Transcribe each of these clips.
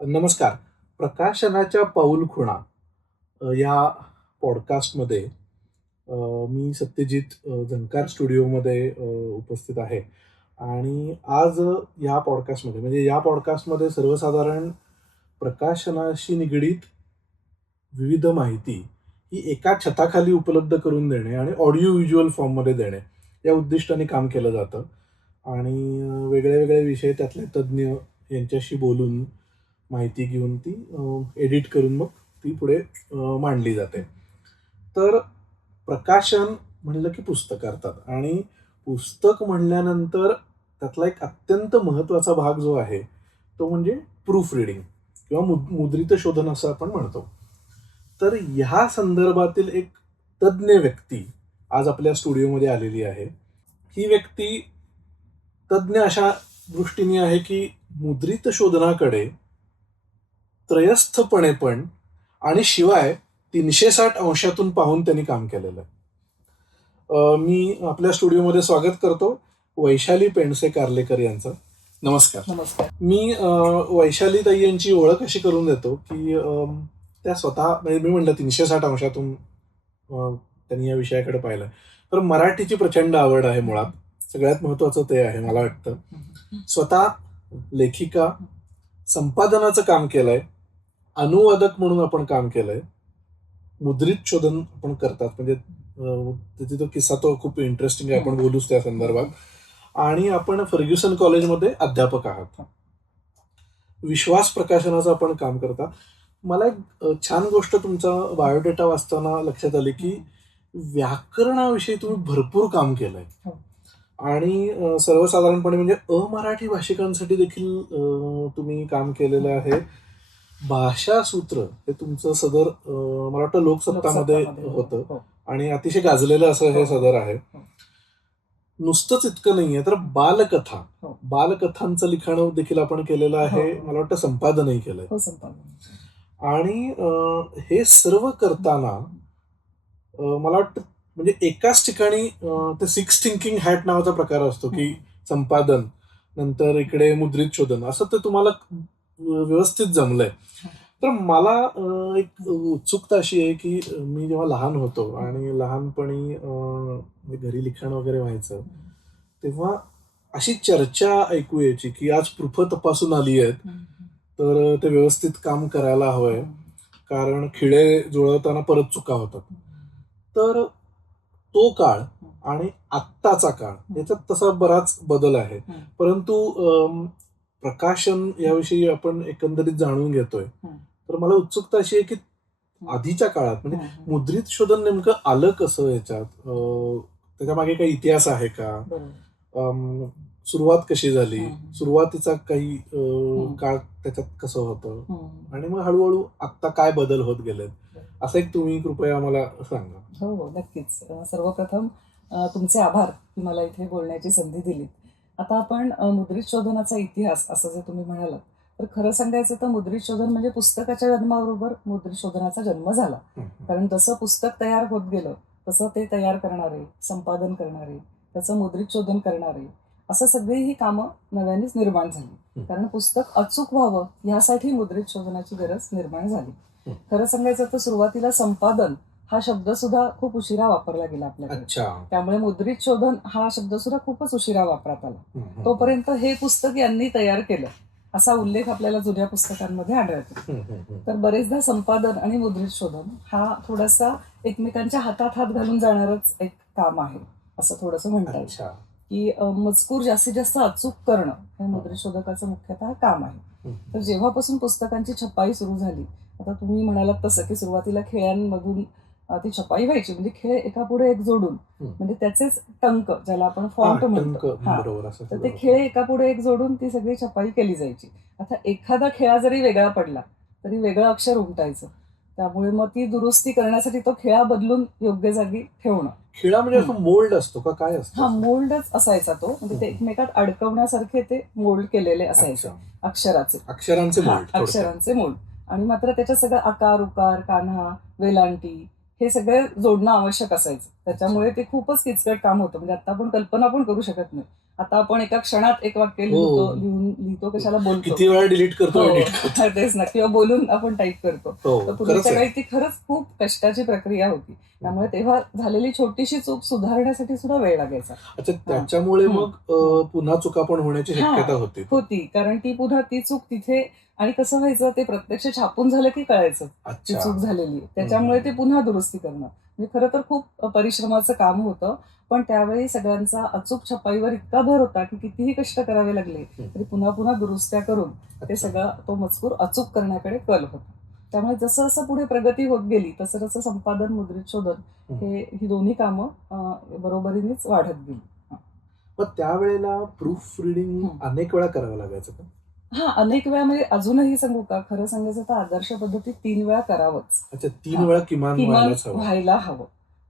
नमस्कार. प्रकाशनाच्या पाऊलखुणा या पॉडकास्टमध्ये मी सत्यजित झंकार स्टुडिओमध्ये उपस्थित आहे आणि आज या पॉडकास्टमध्ये म्हणजे या पॉडकास्टमध्ये सर्वसाधारण प्रकाशनाशी निगडीत विविध माहिती ही एका छताखाली उपलब्ध करून देणे आणि ऑडिओ व्हिज्युअल फॉर्ममध्ये देणे या उद्दिष्टाने काम केलं जातं आणि वेगळे वेगळे विषय त्यातले तज्ज्ञ यांच्याशी बोलून माहिती घेऊन ती एडिट करून मग ती पुढे मांडली जाते. तर प्रकाशन म्हणलं की पुस्तक अर्थात आणि पुस्तक म्हणल्यानंतर त्यातला एक अत्यंत महत्त्वाचा भाग जो आहे तो म्हणजे प्रूफ रीडिंग किंवा मुद्रित शोधन असं आपण म्हणतो. तर ह्या संदर्भातील एक तज्ज्ञ व्यक्ती आज आपल्या स्टुडिओमध्ये आलेली आहे. ही व्यक्ती तज्ज्ञ अशा दृष्टीने आहे की मुद्रित शोधनाकडे त्रयस्थपणे पण आणि शिवाय 360 अंशातून पाहून त्यांनी काम केलेलं आहे. मी आपल्या स्टुडिओमध्ये स्वागत करतो वैशाली पेंडसे कार्लेकर यांचं. नमस्कार. नमस्कार. मी वैशाली ताई यांची ओळख अशी करून देतो की त्या स्वतः म्हणजे मी म्हणलं 360 अंशातून त्यांनी या विषयाकडे पाहिलं. तर मराठीची प्रचंड आवड आहे मुळात. सगळ्यात महत्त्वाचं ते आहे मला वाटतं. स्वतः लेखिका, संपादनाचं काम केलंय, अनुवादक म्हणून आपण काम केलंय, मुद्रित शोधन आपण करतात म्हणजे त्याचा तो किस्सा तो खूप इंटरेस्टिंग आहे, आपण बोलूच त्या संदर्भात. आणि आपण फर्ग्युसन कॉलेजमध्ये अध्यापक आहात. विश्वास प्रकाशनाचं आपण काम करता. मला एक छान गोष्ट तुमचा बायोडेटा वाचताना लक्षात आली की व्याकरणाविषयी तुम्ही भरपूर काम केलंय आणि सर्वसाधारणपणे म्हणजे अमराठी भाषिकांसाठी देखील तुम्ही काम केलेलं आहे. भाषासूत्र हे तुमचं सदर मला वाटतं लोकसत्तामध्ये होतं आणि अतिशय गाजलेलं असं हे सदर आहे. नुसतंच इतकं नाहीये तर बालकथा, बालकथांचं लिखाण देखील आपण केलेलं आहे. मला वाटतं संपादनही केलंय. आणि हे सर्व करताना मला वाटतं म्हणजे एकाच ठिकाणी ते 6 थिंकिंग हॅट नावाचा प्रकार असतो की संपादन, नंतर इकडे मुद्रित शोधन, असं ते तुम्हाला व्यवस्थित जमलंय. तर मला एक उत्सुकता अशी आहे की मी जेव्हा लहान होतो आणि लहानपणी घरी लिखाण वगैरे व्हायचं, तेव्हा अशी चर्चा ऐकू यायची की आज प्रूफ तपासून आली आहेत, तर ते व्यवस्थित काम करायला हवंय, कारण खिळे जुळवताना परत चुका होतात. तर तो काळ आणि आत्ताचा काळ याच्यात तसा बराच बदल आहे. परंतु प्रकाशन याविषयी आपण एकंदरीत जाणून घेतोय. तर मला उत्सुकता अशी आहे की आधीच्या काळात म्हणजे मुद्रित शोधन नेमकं आलं कसं याच्यात? त्याच्या मागे काही इतिहास आहे का? सुरुवात कशी झाली? सुरुवातीचा काही काळ त्याच्यात कसं होतं? आणि मग हळूहळू आत्ता काय बदल होत गेलेत? असं एक तुम्ही कृपया मला सांगा. हो, नक्कीच. सर्वप्रथम तुमचे आभार की मला इथे बोलण्याची संधी दिली. आता आपण मुद्रित शोधनाचा इतिहास असं जर तुम्ही म्हणालात, तर खरं सांगायचं तर मुद्रित शोधन म्हणजे पुस्तकाच्या जन्माबरोबर मुद्रित शोधनाचा जन्म झाला. कारण जसं पुस्तक तयार होत गेलं, तसं ते तयार करणारे, संपादन करणारे, त्याचं मुद्रित शोधन करणारे, असं सगळी ही कामं नव्यानेच निर्माण झाली. कारण पुस्तक अचूक व्हावं यासाठी मुद्रित शोधनाची गरज निर्माण झाली. खरं सांगायचं तर सुरुवातीला संपादन हा शब्द सुद्धा खूप उशिरा वापरला गेला आपल्याकडे. त्यामुळे मुद्रित शोधन हा शब्द सुद्धा खूपच उशिरा वापरात आला. तोपर्यंत हे पुस्तक यांनी तयार केलं असा उल्लेख आपल्याला जुन्या पुस्तकांमध्ये आढळतो. तर बरेचदा संपादन आणि मुद्रित शोधन हा थोडासा एकमेकांच्या हातात हात घालून जाणारच एक काम आहे असं थोडंसं म्हणता येईल. की मजकूर जास्तीत जास्त अचूक करणं हे मुद्रित शोधकाचं मुख्यतः काम आहे. तर जेव्हापासून पुस्तकांची छपाई सुरू झाली, आता तुम्ही म्हणालात तसं की सुरुवातीला खेळ्यांमधून ती छपाई व्हायची, म्हणजे खेळ एका पुढे एक जोडून, म्हणजे त्याचेच टंक ज्याला आपण फॉन्ट म्हणतो, तर ते खेळ एका पुढे एक जोडून ती सगळी छपाई केली जायची. आता एखादा खेळा जरी वेगळा पडला तरी वेगळं अक्षर उमटायचं. त्यामुळे मग ती दुरुस्ती करण्यासाठी तो खेळा बदलून योग्य जागी ठेवणं. खेळा म्हणजे असं मोल्ड असतो का, काय असतं? हा, मोल्डच असायचा तो, म्हणजे ते एकमेकात अडकवण्यासारखे ते मोल्ड केलेले असायचे अक्षरांचे मोल्ड. आणि मात्र त्याच्यात सगळं आकार, उकार, कान्हा, वेलांटी हे सगळे जोडणं आवश्यक असायचं. त्याच्यामुळे ते खूपच किचकट काम होतं, म्हणजे आता आपण कल्पना पण करू शकत नाही. आता आपण एका क्षणात एक वाक्य हो. लिहितो कशाला बोलतो. किती वेळा डिलीट करतो, हो, एडिट करतो. तेच ना, किंवा बोलून आपण टाईप करतो. हो, तर खरंच पूर्वीच्या आहे. काळी ती खरंच खूप कष्टाची प्रक्रिया होती. त्यामुळे तेव्हा झालेली छोटीशी चूक सुधारण्यासाठी सुद्धा वेळ लागायचा. अच्छा, हां. त्याच्यामुळे हं, मग हं. पुन्हा चुका पण होण्याची शक्यता होती. होती. कारण ती पुन्हा ती चूक तिथे, आणि कसं व्हायचं, ते प्रत्यक्ष छापून झालं की कळायचं ती अच्छा. चूक झालेली. त्याच्यामुळे ते पुन्हा दुरुस्ती करणं म्हणजे खरं तर खूप परिश्रमाचं काम होतं. पण त्यावेळी सगळ्यांचा अचूक छपाईवर इतका भर होता की कितीही कष्ट करावे लागले तरी पुन्हा पुन्हा दुरुस्त्या करून ते अच्छा. सगळं तो मजकूर अचूक करण्याकडे कल होता. त्यामुळे जसं जसं पुढे प्रगती होत गेली तसं तसं संपादन, मुद्रित शोधन ही दोन्ही कामं बरोबरीनेच वाढत गेली. मग त्यावेळेला प्रूफ रिडिंग हं. अनेक वेळा करावं लागायचं का? हां, अनेक वेळा म्हणजे अजूनही सांगू का, खरं सांगायचं तर आदर्श पद्धतीत 3 वेळा करावंच. अच्छा, 3 हां, वेळा किमान किमान व्हायलाच हवं. व्हायला हवं.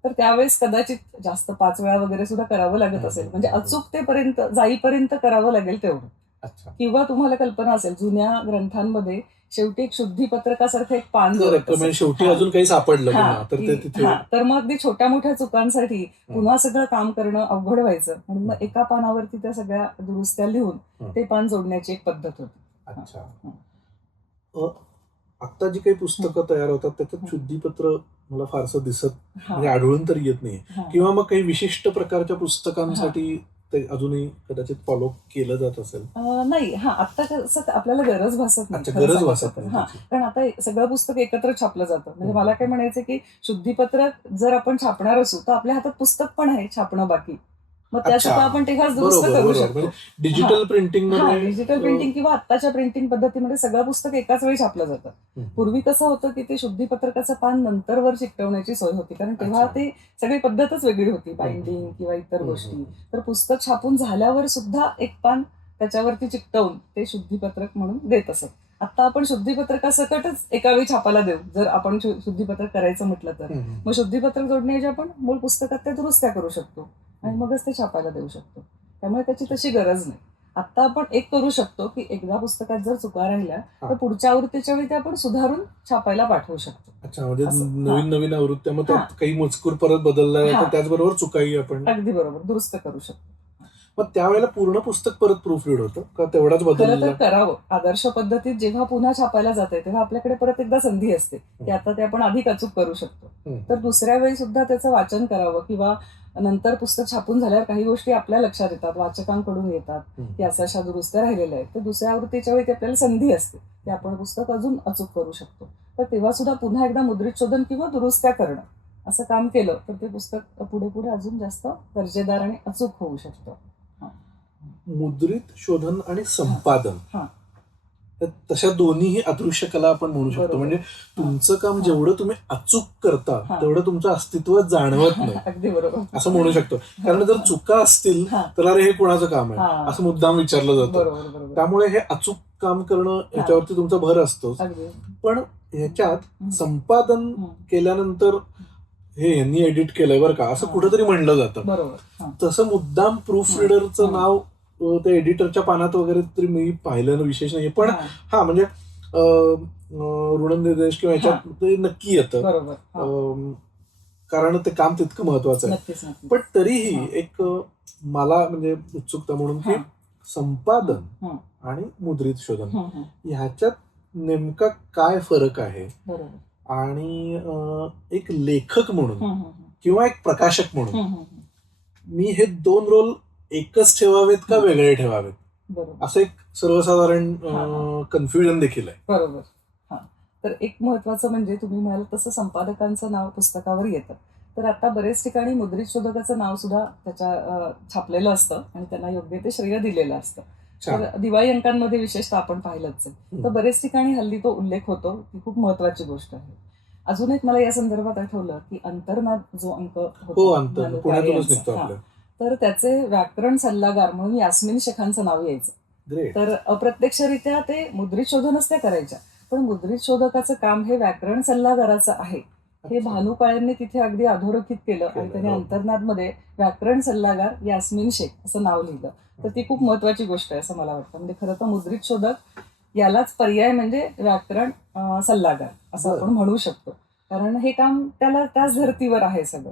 तर त्यावेळेस कदाचित जास्त 5 वेळा वगैरे सुद्धा करावं लागत असेल. म्हणजे अचूकतेपर्यंत जाईपर्यंत करावं लागेल तेवढं. अच्छा. किंवा तुम्हाला कल्पना असेल, जुन्या ग्रंथांमध्ये शेवटी एक शुद्धीपत्रकासारखं एक पान जोडत करेक्ट. असे. म्हणजे शेवटी हां, अजून काही सापडलं हां, पुन्हा तर ते तिथे तर मग अगदी छोट्या-मोठ्या चुकांसाठी हं. पुन्हा सगळं काम करणं अवघड व्हायचं. म्हणून मग एका पानावरती त्या सगळ्या दुरुस्त्या लिहून ते पान जोडण्याची एक पद्धत होती. अच्छा. हं. अ, आत्ता जी काही पुस्तकं तयार होतात त्याच्यात शुद्धीपत्र मला फारसं दिसत म्हणजे आढळून तर येत नाही. किंवा मग काही विशिष्ट प्रकारच्या पुस्तकांसाठी ते अजूनही कदाचित फॉलो केलं जात असेल. नाही, आता कसं आपल्याला गरज भासत नाही अच्छा, खरं गरज सांगायचं भासत तर. नाही हां, त्याची. कारण आता सगळं पुस्तक एकत्र छापलं जातं. म्हणजे हं. मला काय म्हणायचं की शुद्धीपत्रक जर आपण छापणार असू तर आपल्या हातात पुस्तक पण आहे छापणं बाकी. मग अच्छा. त्यासुद्धा आपण तेव्हाच दुरुस्त बरोबर, करू बरोबर. शकतो. म्हणजे डिजिटल प्रिंटिंगमध्ये डिजिटल प्रिंटिंग किंवा आत्ताच्या प्रिंटिंग पद्धतीमध्ये सगळं पुस्तक एकाच वेळी छापलं जातं. पूर्वी कसं होतं की ते शुद्धीपत्रकाचं पान नंतर वर चिकटवण्याची सोय होती. कारण तेव्हा अच्छा. ते सगळी पद्धतच वेगळी होती, बाइंडिंग किंवा इतर गोष्टी. तर पुस्तक छापून झाल्यावर सुद्धा एक पान त्याच्यावरती चिकटवून ते शुद्धीपत्रक म्हणून देत असत. आता आपण शुद्धीपत्रकासकटच एका वेळी छापायला देऊ, जर आपण शुद्धीपत्रक करायचं म्हटलं तर. मग शुद्धीपत्रक जोडण्याऐवजी आपण मूळ पुस्तकात त्या दुरुस्त्या करू शकतो आणि मगच ते छापायला देऊ शकतो. त्यामुळे त्याची तशी गरज नाही. आता आपण एक करू शकतो की एकदा पुस्तकात जर चुका राहिल्या तर पुढच्या आवृत्तीच्या वेळी ते आपण सुधारून छापायला पाठवू शकतो. अच्छा, म्हणजे असं. नवीन नवीन आवृत्त्या मग हां. त्यात काही मजकूर परत बदलला हां. तर त्याचबरोबर चुकाही आपण. अगदी बरोबर, दुरुस्त करू शकतो. मग त्यावेळेला पूर्ण पुस्तक परत प्रूफ रीड होतं का तेवढाच खरं तर बदलला? करावं. आदर्श पद्धतीत जेव्हा पुन्हा छापायला जाते तेव्हा आपल्याकडे परत एकदा संधी असते की आता ते आपण अधिक अचूक करू शकतो. तर दुसऱ्या वेळी सुद्धा त्याचं वाचन करावं किंवा नंतर पुस्तक छापून झाल्यावर काही गोष्टी आपल्या लक्षात येतात, वाचकांकडून येतात की अशा दुरुस्त्या राहिलेल्या आहेत. तर दुसऱ्या आवृत्तीच्या वेळी ती आपल्याला संधी असते की आपण पुस्तक अजून अचूक करू शकतो. तर तेव्हा सुद्धा पुन्हा एकदा मुद्रित शोधन किंवा दुरुस्त्या करणं असं काम केलं तर ते पुस्तक पुढे पुढे अजून जास्त दर्जेदार आणि अचूक होऊ शकतं. मुद्रित शोधन आणि संपादन हां. तशा दोन्हीही अदृश्य कला आपण म्हणू शकतो. बरोबर. म्हणजे तुमचं काम जेवढं तुम्ही अचूक करता तेवढं तुमचं अस्तित्व जाणवत नाही अगदी बरोबर. असं म्हणू शकतो. कारण जर चुका असतील तर अरे हे कोणाचं काम आहे असं मुद्दाम विचारलं जातं. बरोबर. त्यामुळे हे अचूक काम करणं याच्यावरती तुमचा भर असतोच. अगदी. पण ह्याच्यात संपादन केल्यानंतर हे यांनी एडिट केलंय बरं का असं कुठेतरी म्हणलं जातं. बरोबर. तसं मुद्दाम प्रूफ रिडरचं नाव त्या एडिटरच्या पानात वगैरे तरी मी पाहिलं विशेष नाही. पण म्हणजे ऋणनिर्देश किंवा ह्याच्यात ते नक्की येतं. बरोबर. कारण ते काम तितकं महत्वाचं आहे. नक्कीच. पण तरीही एक मला म्हणजे उत्सुकता म्हणून की संपादन आणि मुद्रित शोधन ह्याच्यात नेमका काय फरक आहे आणि एक लेखक म्हणून किंवा एक प्रकाशक म्हणून मी हे दोन रोल एकच ठेवावेत का वेगळे ठेवावेत असं एक सर्वसाधारण कन्फ्युजन देखील आहे. बरोबर. तर एक महत्वाचं म्हणजे तुम्ही म्हणाल तसं संपादकांचं नाव पुस्तकावर येतं. तर आता बरेच ठिकाणी मुद्रित शोधकाचं नाव सुद्धा त्याच्या छापलेलं असतं आणि त्यांना योग्य ते श्रेय दिलेलं असतं. तर दिवाळी अंकांमध्ये विशेषतः आपण पाहिलंच आहे. तर बरेच ठिकाणी हल्ली तो उल्लेख होतो. ही खूप महत्वाची गोष्ट आहे. अजून एक मला या संदर्भात आठवलं की अंतर्नाद जो अंक होता पुण्यातूनच निघतो आपलं, तर त्याचे व्याकरण सल्लागार म्हणून यास्मिन शेखांचं नाव यायचं. तर अप्रत्यक्षरित्या ते मुद्रित शोधनच त्या करायच्या. पण मुद्रित शोधकाचं काम हे व्याकरण सल्लागाराचं आहे हे भानू काळेंनी तिथे अगदी अधोरेखित केलं आणि त्याने अंतर्नादमध्ये व्याकरण सल्लागार यास्मिन शेख असं नाव लिहिलं. तर ती खूप महत्वाची गोष्ट आहे असं मला वाटतं. म्हणजे खरं तर मुद्रित शोधक यालाच पर्याय म्हणजे व्याकरण सल्लागार असं आपण म्हणू शकतो. कारण हे काम त्याला त्याच धर्तीवर आहे सगळं.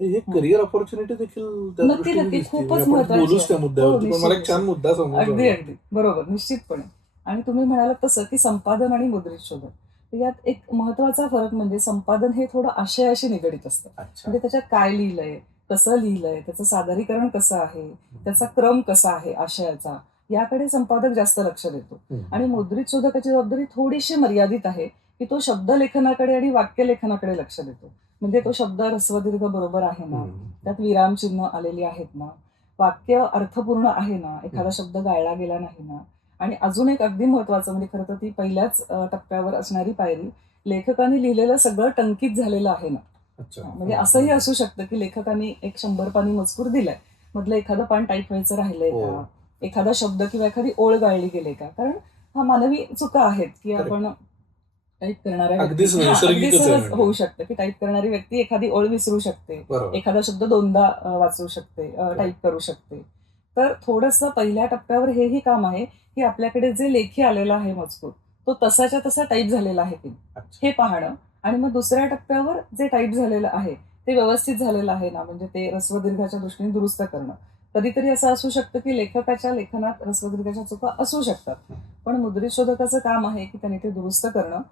हे करिअर ऑपॉर्च्युनिटी देखील त्या नक्की दृष्टीने नक्की दिसते. खूपच आपण महत्वाची बोलूच आहे. त्या हो मुद्द्यावरती, पण मला एक निश्चित छान निश्चित. मुद्दा समजला. अगदी अगदी बरोबर निश्चितपणे. आणि तुम्ही म्हणालात तसं की संपादन आणि मुद्रित शोधन, तर यात एक महत्वाचा फरक म्हणजे संपादन हे थोडं आशयाशी निगडीत असतं. अच्छा. म्हणजे त्याच्यात काय लिहिलंय, कसं लिहिलंय, त्याचं सादरीकरण कसं आहे, त्याचा क्रम कसा आहे आशयाचा, याकडे संपादक जास्त लक्ष देतो. आणि मुद्रित शोधकाची जबाबदारी थोडीशी मर्यादित आहे, की तो शब्दलेखनाकडे आणि वाक्यलेखनाकडे लक्ष देतो. म्हणजे तो शब्द ऱ्हस्व-दीर्घ बरोबर आहे ना, त्यात विरामचिन्ह आलेली आहेत ना, वाक्य अर्थपूर्ण आहे ना, एखादा शब्द गाळला गेला नाही ना. आणि अजून एक अगदी महत्वाचं म्हणजे खरं तर ती पहिल्याच टप्प्यावर असणारी पायरी, लेखकाने लिहिलेलं सगळं टंकित झालेलं आहे ना. अच्छा. म्हणजे असंही असू शकतं की लेखकाने एक 100 पानी मजकूर दिलाय, मधलं एखादं पान टाईप व्हायचं राहिलंय हो. का, एखादा शब्द किंवा एखादी ओळ गाळली गेली का. कारण हा मानवी चुका आहेत की Correct. आपण टाईप करणाऱ्या अगदीच व्यक्ती अगदी नैसर्गिकच आहे सहज म्हणजे. होऊ शकतं की टाईप करणारी व्यक्ती एखादी ओळ विसरू शकते, बरोबर. एखादा शब्द दोनदा वाचू शकते, टाईप करू शकते. तर थोडंसं पहिल्या टप्प्यावर हेही काम आहे की आपल्याकडे जे लेखी आलेला आहे मजकूर, तो तसाच्या तसा टाईप झालेला आहे की नाही, अच्छा. हे पाहणं. आणि मग दुसऱ्या टप्प्यावर जे टाईप झालेलं आहे ते व्यवस्थित झालेलं आहे ना, म्हणजे ते ऱ्हस्व-दीर्घाच्या दृष्टीने दुरुस्त करणं. कधीतरी असं असू शकतं की लेखकाच्या लेखनात ऱ्हस्व-दीर्घाच्या चुका असू शकतात, पण मुद्रित शोधकाचं काम आहे की त्यांनी ते दुरुस्त करणं.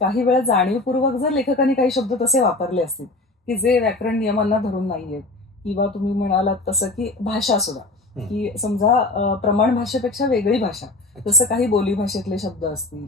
काही वेळा जाणीवपूर्वक जर लेखकाने काही शब्द तसे वापरले असतील की जे व्याकरण नियमांना धरून नाहीयेत, किंवा तुम्ही म्हणालात तसं की भाषा सुद्धा, की समजा प्रमाण भाषेपेक्षा वेगळी भाषा, जसं काही बोलीभाषेतले शब्द असतील,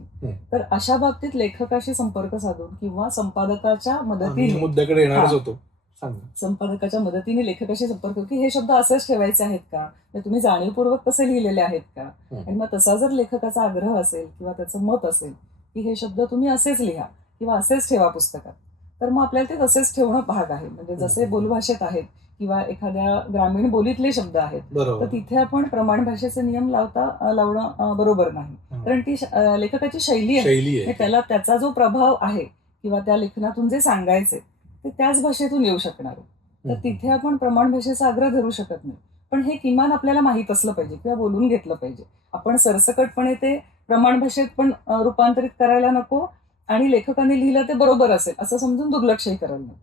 तर अशा बाबतीत लेखकाशी संपर्क साधून किंवा संपादकाच्या मी मदतीने मुद्द्याकडे येणारच हां. होतो. सांगा. संपादकाच्या मदतीने लेखकाशी संपर्क की हे शब्द असेच ठेवायचे आहेत का? तर तुम्ही जाणीवपूर्वक तसे लिहिलेले आहेत का? आणि मग तसा जर लेखकाचा आग्रह असेल किंवा त्याचं मत असेल की हे शब्द तुम्ही असेच लिहा किंवा असेच ठेवा पुस्तकात, तर मग आपल्याला ते तसेच ठेवणं भाग आहे. म्हणजे जसे बोलभाषेत आहेत किंवा एखाद्या ग्रामीण बोलीतले शब्द आहेत, तर बरोबर. तिथे आपण प्रमाण भाषेचे नियम लावणं बरोबर नाही. कारण ती लेखकाची शैली आहे. शैली आहे. म्हणजे त्याला त्याचा जो प्रभाव आहे किंवा त्या लेखनातून जे सांगायचे ते त्याच भाषेतून येऊ शकणार आहे. तर तिथे आपण प्रमाण भाषेचा आग्रह धरू शकत नाही. पण हे किमान आपल्याला माहीत असलं पाहिजे किंवा बोलून घेतलं पाहिजे. आपण सरसकटपणे ते प्रमाण भाषेत पण रूपांतरित करायला नको आणि लेखकाने लिहिलं ते बरोबर असेल असं समजून दुर्लक्षही करायला नको.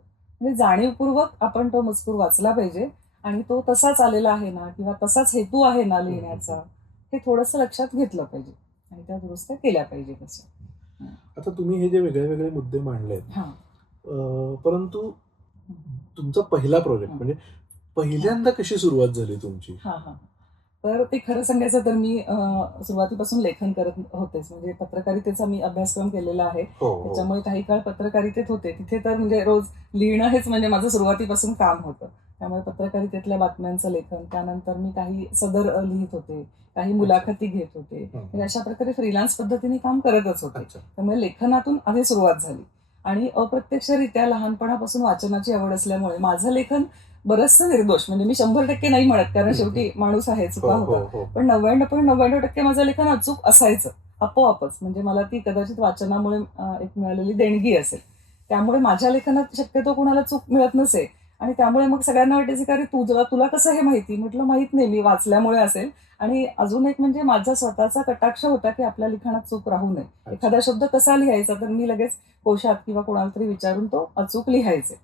म्हणजे जाणीवपूर्वक आपण तो मजकूर वाचला पाहिजे आणि तो तसाच आलेला आहे ना किंवा तसाच हेतू आहे ना लिहिण्याचा, हे थोडंसं लक्षात घेतलं पाहिजे आणि त्या दुरुस्त्या केल्या पाहिजे तसं. आता तुम्ही हे जे वेगळे वेगळे मुद्दे मांडलेत, हां. परंतु तुमचा पहिला प्रोजेक्ट म्हणजे पहिल्यांदा कशी सुरुवात झाली तुमची? हां, हां. तर ते खरं सांगायचं तर मी सुरुवातीपासून लेखन करत होतेच. म्हणजे पत्रकारितेचा मी अभ्यासक्रम केलेला आहे. हो. त्याच्यामुळे काही काळ पत्रकारितेत होते. तिथे तर म्हणजे रोज लिहिणं हेच म्हणजे माझं सुरुवातीपासून काम होतं. त्यामुळे पत्रकारितेतल्या बातम्यांचं लेखन, त्यानंतर मी काही सदर लिहित होते, काही मुलाखती घेत होते. म्हणजे अशा प्रकारे फ्रीलान्स पद्धतीने काम करतच होते. अच्छा. त्यामुळे लेखनातून आधी सुरुवात झाली. आणि अप्रत्यक्षरित्या लहानपणापासून वाचनाची आवड असल्यामुळे माझं लेखन बरचसं निर्दोष, म्हणजे मी 100% नाही म्हणत, कारण शेवटी माणूस आहे, चुका होतात. पण 99.99% माझं लेखन अचूक असायचं आपोआपच. म्हणजे मला ती कदाचित वाचनामुळे एक मिळालेली देणगी असेल. त्यामुळे माझ्या लेखनात शक्यतो कोणाला चूक मिळत नसे आणि त्यामुळे मग सगळ्यांना वाटायचं की अरे तुला कसं हे माहिती? म्हटलं माहित नाही, मी वाचल्यामुळे असेल. आणि अजून एक म्हणजे माझा स्वतःचा कटाक्ष होता की आपल्या लिखाणात चूक राहू नये. एखादा शब्द कसा लिहायचा तर मी लगेच कोशात किंवा कोणाला तरी विचारून तो अचूक लिहायचे.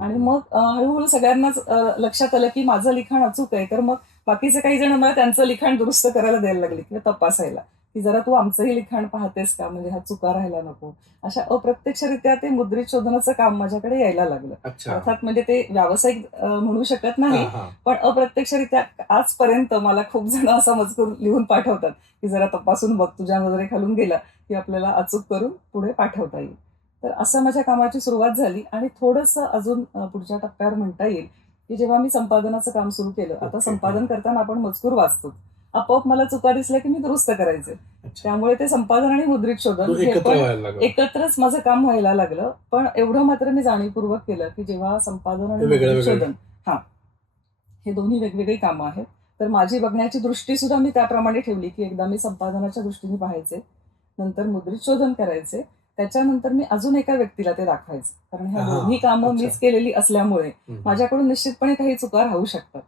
आणि मग हळूहळू सगळ्यांनाच लक्षात आलं की माझं लिखाण अचूक आहे. तर मग बाकीचे काही जण मला त्यांचं लिखाण दुरुस्त करायला द्यायला लागले किंवा तपासायला, की जरा तू आमचंही लिखाण पाहतेस का, म्हणजे हा चुका राहायला नको. अशा अप्रत्यक्षरित्या ते मुद्रित शोधनाचं काम माझ्याकडे यायला लागलं. अर्थात म्हणजे ते व्यावसायिक म्हणू शकत नाही, पण अप्रत्यक्षरित्या आजपर्यंत मला खूप जण असा मजकूर लिहून पाठवतात की जरा तपासून बघ, तुझ्या नजरेखालून गेला की आपल्याला अचूक करून पुढे पाठवता येईल. तर असं माझ्या कामाची सुरुवात झाली. आणि थोडंसं अजून पुढच्या टप्प्यावर म्हणता येईल की जेव्हा मी संपादनाचं काम सुरू केलं, आता संपादन करताना आपण मजकूर वाचतो, आपोआप मला चुका दिसल्या की मी दुरुस्त करायचे. त्यामुळे ते संपादन आणि मुद्रित शोधन हे पण एकत्रच माझं काम व्हायला लागलं. पण एवढं मात्र मी जाणीवपूर्वक केलं की जेव्हा संपादन आणि मुद्रित शोधन, हां, हे दोन्ही वेगवेगळी कामं आहेत. तर माझी बघण्याची दृष्टी सुद्धा मी त्याप्रमाणे ठेवली की एकदा मी संपादनाच्या दृष्टीने पाहायचे, नंतर मुद्रित शोधन करायचे, त्याच्यानंतर मी अजून एका व्यक्तीला ते दाखवायचं. कारण ह्या दोन्ही कामं मीच केलेली असल्यामुळे माझ्याकडून निश्चितपणे काही चुका राहू शकतात.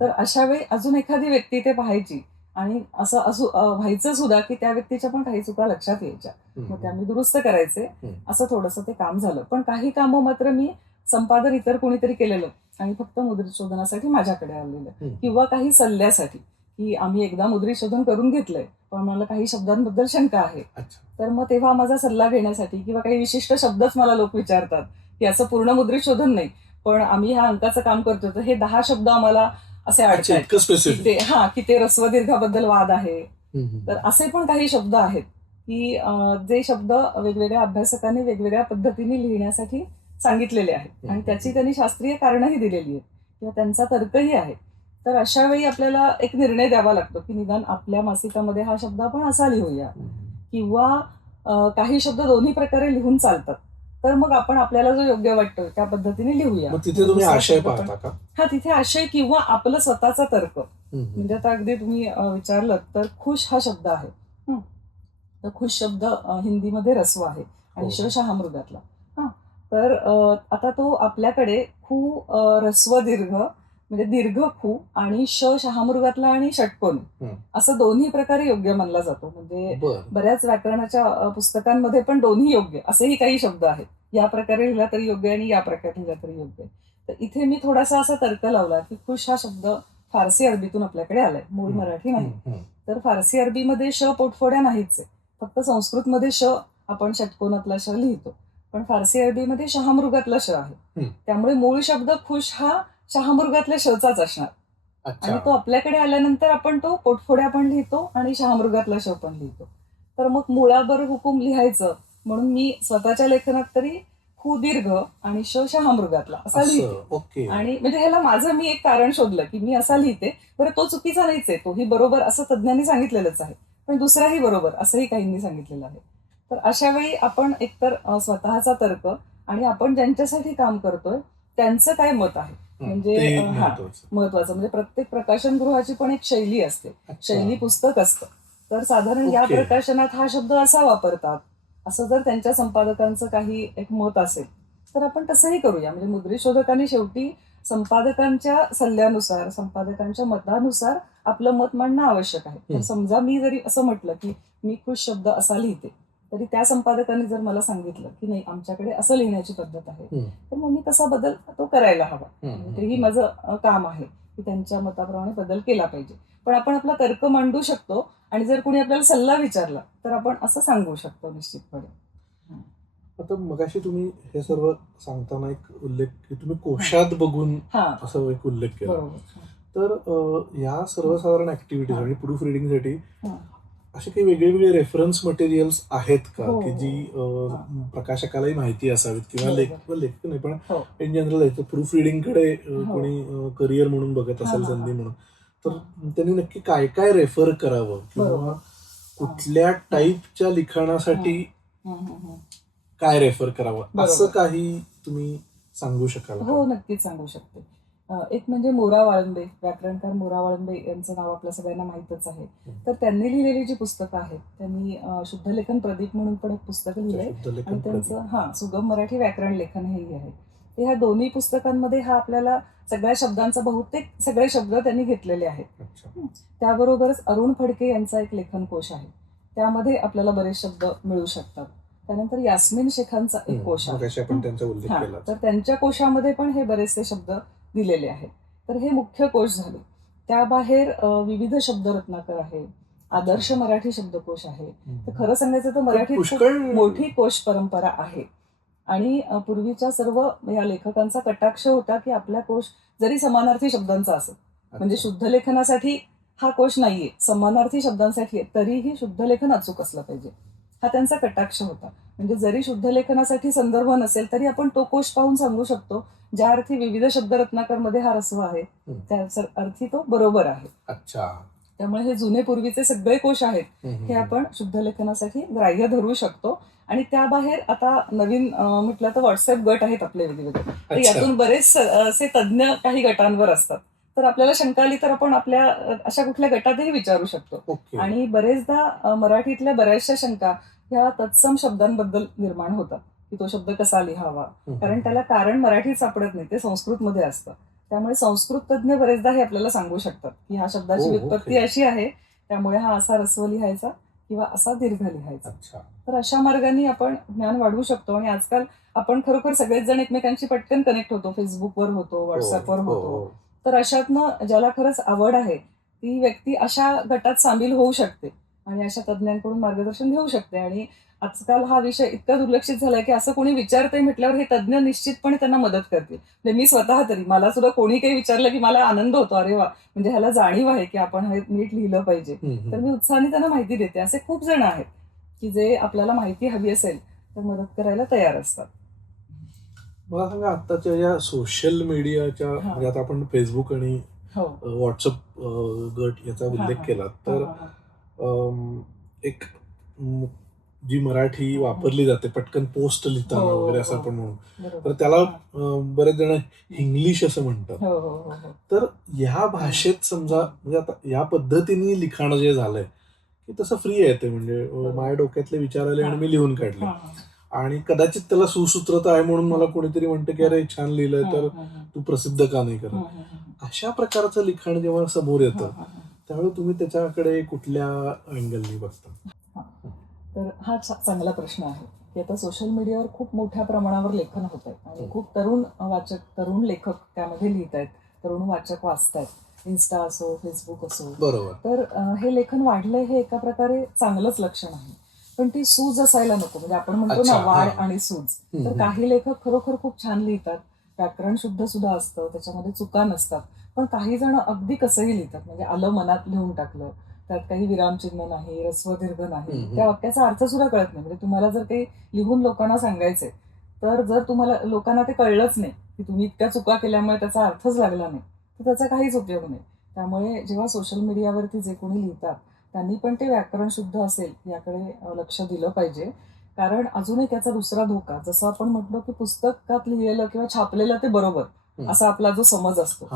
तर अशा वेळी अजून एखादी व्यक्ती ते पाहायची आणि असं व्हायचं सुद्धा की त्या व्यक्तीच्या पण काही चुका लक्षात यायच्या, मग त्या मी दुरुस्त करायचे. असं थोडंसं ते काम झालं. पण काही कामं मात्र मी संपादन इतर कोणीतरी केलेलं आणि फक्त मुद्रित शोधनासाठी माझ्याकडे आलेलं हम्म. किंवा काही सल्ल्यासाठी की आम्ही एकदा मुद्रित शोधन करून घेतलंय पण मला काही शब्दांबद्दल शंका आहे. अच्छा. तर मग तेव्हा माझा सल्ला घेण्यासाठी किंवा काही विशिष्ट शब्दच मला लोक विचारतात की असं पूर्ण मुद्रित शोधन नाही पण आम्ही ह्या अंकाचं काम करतोय तर हे 10 शब्द आम्हाला असे अच्छा, अडतायत इतकं की स्पेसिफिक. की ते रस्व दीर्घाबद्दल वाद आहे. तर असे पण काही शब्द आहेत की जे शब्द वेगवेगळ्या अभ्यासकांनी वेगवेगळ्या पद्धतीने लिहिण्यासाठी सांगितलेले आहेत आणि त्याची त्यांनी शास्त्रीय कारणंही दिलेली आहेत किंवा त्यांचा तर्कही आहे. तर अशा वेळी आपल्याला एक निर्णय द्यावा लागतो की निदान आपल्या मासिकामध्ये हा शब्द आपण असा लिहूया किंवा काही शब्द दोन्ही प्रकारे लिहून चालतात. तर मग आपण आपल्याला जो योग्य वाटतो त्या पद्धतीने लिहूया. मग तिथे तुम्ही दुसरा आशय शब्द पण- पाहता का? हा तिथे आशय किंवा आपलं स्वतःचा तर्क. म्हणजे आता अगदी तुम्ही विचारलं तर खुश हा शब्द आहे. तर खुश शब्द हिंदीमध्ये रस्व आहे आणि हो. शहामृगातला. हा तर आता तो आपल्याकडे खू रस्व दीर्घ म्हणजे दीर्घ खू आणि शहामृगातला आणि षटकोनी असं दोन्ही प्रकारे योग्य मानला जातो. म्हणजे बर. बऱ्याच व्याकरणाच्या पुस्तकांमध्ये पण दोन्ही योग्य असेही काही शब्द आहेत. या प्रकारे लिहिला तरी योग्य आणि या प्रकारे लिहिला तरी योग्य. तर इथे मी थोडासा असा तर्क लावला की खुश हा शब्द फारसी अरबीतून आपल्याकडे आलाय, मूळ मराठी नाही. तर फारसी अरबीमध्ये श पोटफोड्या नाहीच आहे. फक्त संस्कृतमध्ये श आपण षटकोनातला श लिहितो पण फारसी अरबीमध्ये शहामृगातला श आहे. त्यामुळे मूळ शब्द खुश हा शहामृगातल्या शचाच असणार आणि तो आपल्याकडे आल्यानंतर आपण तो पोटफोड्या पण लिहितो आणि शहामृगातला श पण लिहितो. तर मग मुळाबर हुकूम लिहायचं म्हणून मी स्वतःच्या लेखनात तरी खू दीर्घ आणि शहामृगातला असा लिहिते. ओके. आणि म्हणजे ह्याला माझं मी एक कारण शोधलं की मी असा लिहिते. बरं तो चुकीचा नाहीच आहे, तोही बरोबर असं तज्ज्ञांनी सांगितलेलंच आहे पण दुसराही बरोबर असंही काहींनी सांगितलेलं आहे. तर अशा वेळी आपण एकतर स्वतःचा तर्क आणि आपण ज्यांच्यासाठी काम करतोय त्यांचं काय मत आहे म्हणजे महत्वाचं. म्हणजे प्रत्येक प्रकाशनगृहाची पण एक शैली असते, शैली पुस्तक असतं. तर साधारण या प्रकाशनात हा शब्द असा वापरतात असं जर त्यांच्या संपादकांचं काही एक मत असेल तर आपण तसंही करूया. म्हणजे मुद्रित शोधकांनी शेवटी संपादकांच्या सल्ल्यानुसार संपादकांच्या मतानुसार आपलं मत मांडणं आवश्यक आहे. तर समजा मी जरी असं म्हटलं की मी खुश शब्द असा लिहिते तरी त्या संपादकांनी जर मला सांगितलं की नाही आमच्याकडे असं लिहिण्याची पद्धत आहे तर मग मी तसा बदल तो करायला हवा. तेही माझं काम आहे की त्यांच्या मताप्रमाणे बदल केला पाहिजे. पण आपण आपला तर्क मांडू शकतो आणि जर कोणी आपल्याला सल्ला विचारला तर आपण असं सांगू शकतो निश्चितपणे. आता मगाशी तुम्ही हे सर्व सांगताना एक उल्लेख की तुम्ही कोशात बघून असं एक उल्लेख केला. तर या सर्वसाधारण ऍक्टिव्हिटीज आणि प्रूफ रिडिंगसाठी असे काही वेगळे वेगळे रेफरन्स मटेरियल्स आहेत का की जी प्रकाशकालाही माहिती असावीत किंवा लेखक नाही पण इन जनरल प्रूफ रिडिंग कडे कोणी करिअर म्हणून बघत असेल संधी म्हणून तर त्यांनी नक्की काय काय रेफर करावं किंवा कुठल्या टाईपच्या लिखाणासाठी काय रेफर करावं असं काही तुम्ही सांगू शकाल? हो नक्कीच सांगू शकते. एक म्हणजे मोरा वाळंबे, व्याकरणकार मोरा वाळंबे यांचं नाव आपल्या सगळ्यांना माहीतच आहे. तर त्यांनी लिहिलेली जी पुस्तकं आहेत त्यांनी शुद्धलेखन प्रदीप म्हणून पण एक पुस्तक लिहिलंय आणि त्यांचं सुगम मराठी व्याकरण लेखन हेही आहे. तर ह्या दोन्ही पुस्तकांमध्ये हा आपल्याला सगळ्या शब्दांचा बहुतेक सगळे शब्द त्यांनी घेतलेले आहेत. त्याबरोबरच अरुण फडके यांचा एक लेखन कोश आहे त्यामध्ये आपल्याला बरेच शब्द मिळू शकतात. त्यानंतर यास्मिन शेखांचा एक कोश आहे तर त्यांच्या कोशामध्ये पण हे बरेचसे शब्द दिलेले आहेत. तर हे मुख्य कोश झाले. त्याबाहेर विविध शब्द रत्नाकर आहे, आदर्श मराठी शब्दकोश आहे. तर खरं सांगायचं तर मराठीत खूप मोठी कोश परंपरा आहे आणि पूर्वीच्या सर्व या लेखकांचा कटाक्ष होता की आपला कोश जरी समानार्थी शब्दांचा असेल म्हणजे शुद्ध लेखनासाठी हा कोश नाहीये, समानार्थी शब्दांसाठी आहे तरीही शुद्ध लेखन अचूक असलं पाहिजे हा त्यांचा कटाक्ष होता. म्हणजे जरी शुद्ध लेखनासाठी संदर्भ नसेल तरी आपण तो कोश पाहून सांगू शकतो ज्या अर्थी विविध शब्द रत्नाकर मध्ये हा रस्व आहे त्या अर्थी तो बरोबर आहे. त्यामुळे हे जुने पूर्वीचे सगळे कोश आहेत हे आपण शुद्ध लेखनासाठी ग्राह्य धरू शकतो. आणि त्याबाहेर आता नवीन म्हटलं तर व्हॉट्सअप गट आहेत आपले वेगवेगळे. तर यातून बरेच असे तज्ज्ञ काही गटांवर असतात. तर आपल्याला शंका आली तर आपण आपल्या अशा कुठल्या गटातही विचारू शकतो. आणि बरेचदा मराठीतल्या बऱ्याचशा शंका ह्या तत्सम शब्दांबद्दल निर्माण होतात की तो शब्द कसा लिहावा कारण त्याला कारण मराठीत सापडत नाही, ते संस्कृतमध्ये असतं. त्यामुळे संस्कृत तज्ज्ञ बरेचदा हे आपल्याला सांगू शकतात की ह्या शब्दाची व्युत्पत्ती अशी आहे त्यामुळे हा असा रस्व लिहायचा किंवा असा दीर्घ लिहायचा. अच्छा. तर अशा मार्गाने आपण ज्ञान वाढवू शकतो. आणि आजकाल आपण खरोखर सगळेच जण एकमेकांशी पटकन कनेक्ट होतो. फेसबुकवर होतो, व्हॉट्सअपवर हो होतो. हो. तर अशातनं ज्याला खरंच आवड आहे ती व्यक्ती अशा गटात सामील होऊ शकते आणि अशा तज्ज्ञांकडून मार्गदर्शन घेऊ शकते. आणि आजकाल हा विषय इतका दुर्लक्षित झालाय की असं कोणी विचारतंय म्हटल्यावर हे तज्ज्ञ निश्चितपणे त्यांना मदत करतील. म्हणजे मी स्वतः तरी मला सुद्धा कोणी काही विचारलं की मला आनंद होतो, अरे वा, म्हणजे ह्याला जाणीव आहे की आपण हे नीट लिहिलं पाहिजे. तर मी उत्साहाने त्यांना माहिती देते. असे खूप जण आहेत की जे आपल्याला माहिती हवी असेल तर मदत करायला तयार असतात. मला सांगा, आत्ताच्या या सोशल मीडियाच्या हा. म्हणजे आता आपण फेसबुक आणि हो. व्हॉट्सअप गट याचा हा, उल्लेख हा. केला हा, तर हा, हा. एक म, जी मराठी वापरली जाते पटकन पोस्ट लिहिताना हो, वगैरे असं हो. आपण म्हणू, बरोबर. तर त्याला हा. बरेच जण इंग्लिश असं म्हणतात. हो हो हो हो. तर ह्या भाषेत समजा म्हणजे आता या पद्धतीने लिखाण जे झालंय की तसं फ्री आहे ते, म्हणजे माझ्या डोक्यातले विचार आले आणि मी लिहून काढले. हा, हा. आणि कदाचित त्याला सुसूत्रता आहे म्हणून मला कोणीतरी म्हणतं की अरे छान लिहिलंय तर तू प्रसिद्ध का नाही करत. अशा प्रकारचं लिखाण जेव्हा समोर येतं त्यावेळी तुम्ही त्याच्याकडे कुठल्या अँगलनी बघता? तर हा चांगला प्रश्न आहे की आता सोशल मीडियावर खूप मोठ्या प्रमाणावर लेखन होत आहे आणि खूप तरुण वाचक, तरुण लेखक त्यामध्ये लिहित आहेत, तरुण वाचक वाचतायत. इन्स्टा असो, फेसबुक असो. बरोबर. तर हे लेखन वाढलंय हे एका प्रकारे चांगलंच लक्षण आहे. पण ती सूज असायला नको. म्हणजे आपण म्हणतो ना वाढ आणि सूज. तर काही लेखक खरोखर खूप छान लिहितात, व्याकरण शुद्ध सुद्धा असतं, त्याच्यामध्ये चुका नसतात. पण काही जण अगदी कसंही लिहितात, म्हणजे आलं मनात लिहून टाकलं, त्यात काही विरामचिन्ह नाही, ऱ्हस्व दीर्घ नाही, त्या वाक्याचा अर्थ सुद्धा कळत नाही. म्हणजे तुम्हाला जर काही लिहून लोकांना सांगायचंय तर जर तुम्हाला लोकांना ते कळलंच नाही की तुम्ही इतक्या चुका केल्यामुळे त्याचा अर्थच लागला नाही तर त्याचा काहीच उपयोग नाही. त्यामुळे जेव्हा सोशल मीडियावरती जे कोणी लिहितात त्यांनी पण ते व्याकरण शुद्ध असेल याकडे लक्ष दिलं पाहिजे. कारण अजून एक याचा दुसरा धोका, जसं आपण म्हटलो की पुस्तकात लिहिलेलं किंवा छापलेलं ते बरोबर असा आपला जो समज असतो.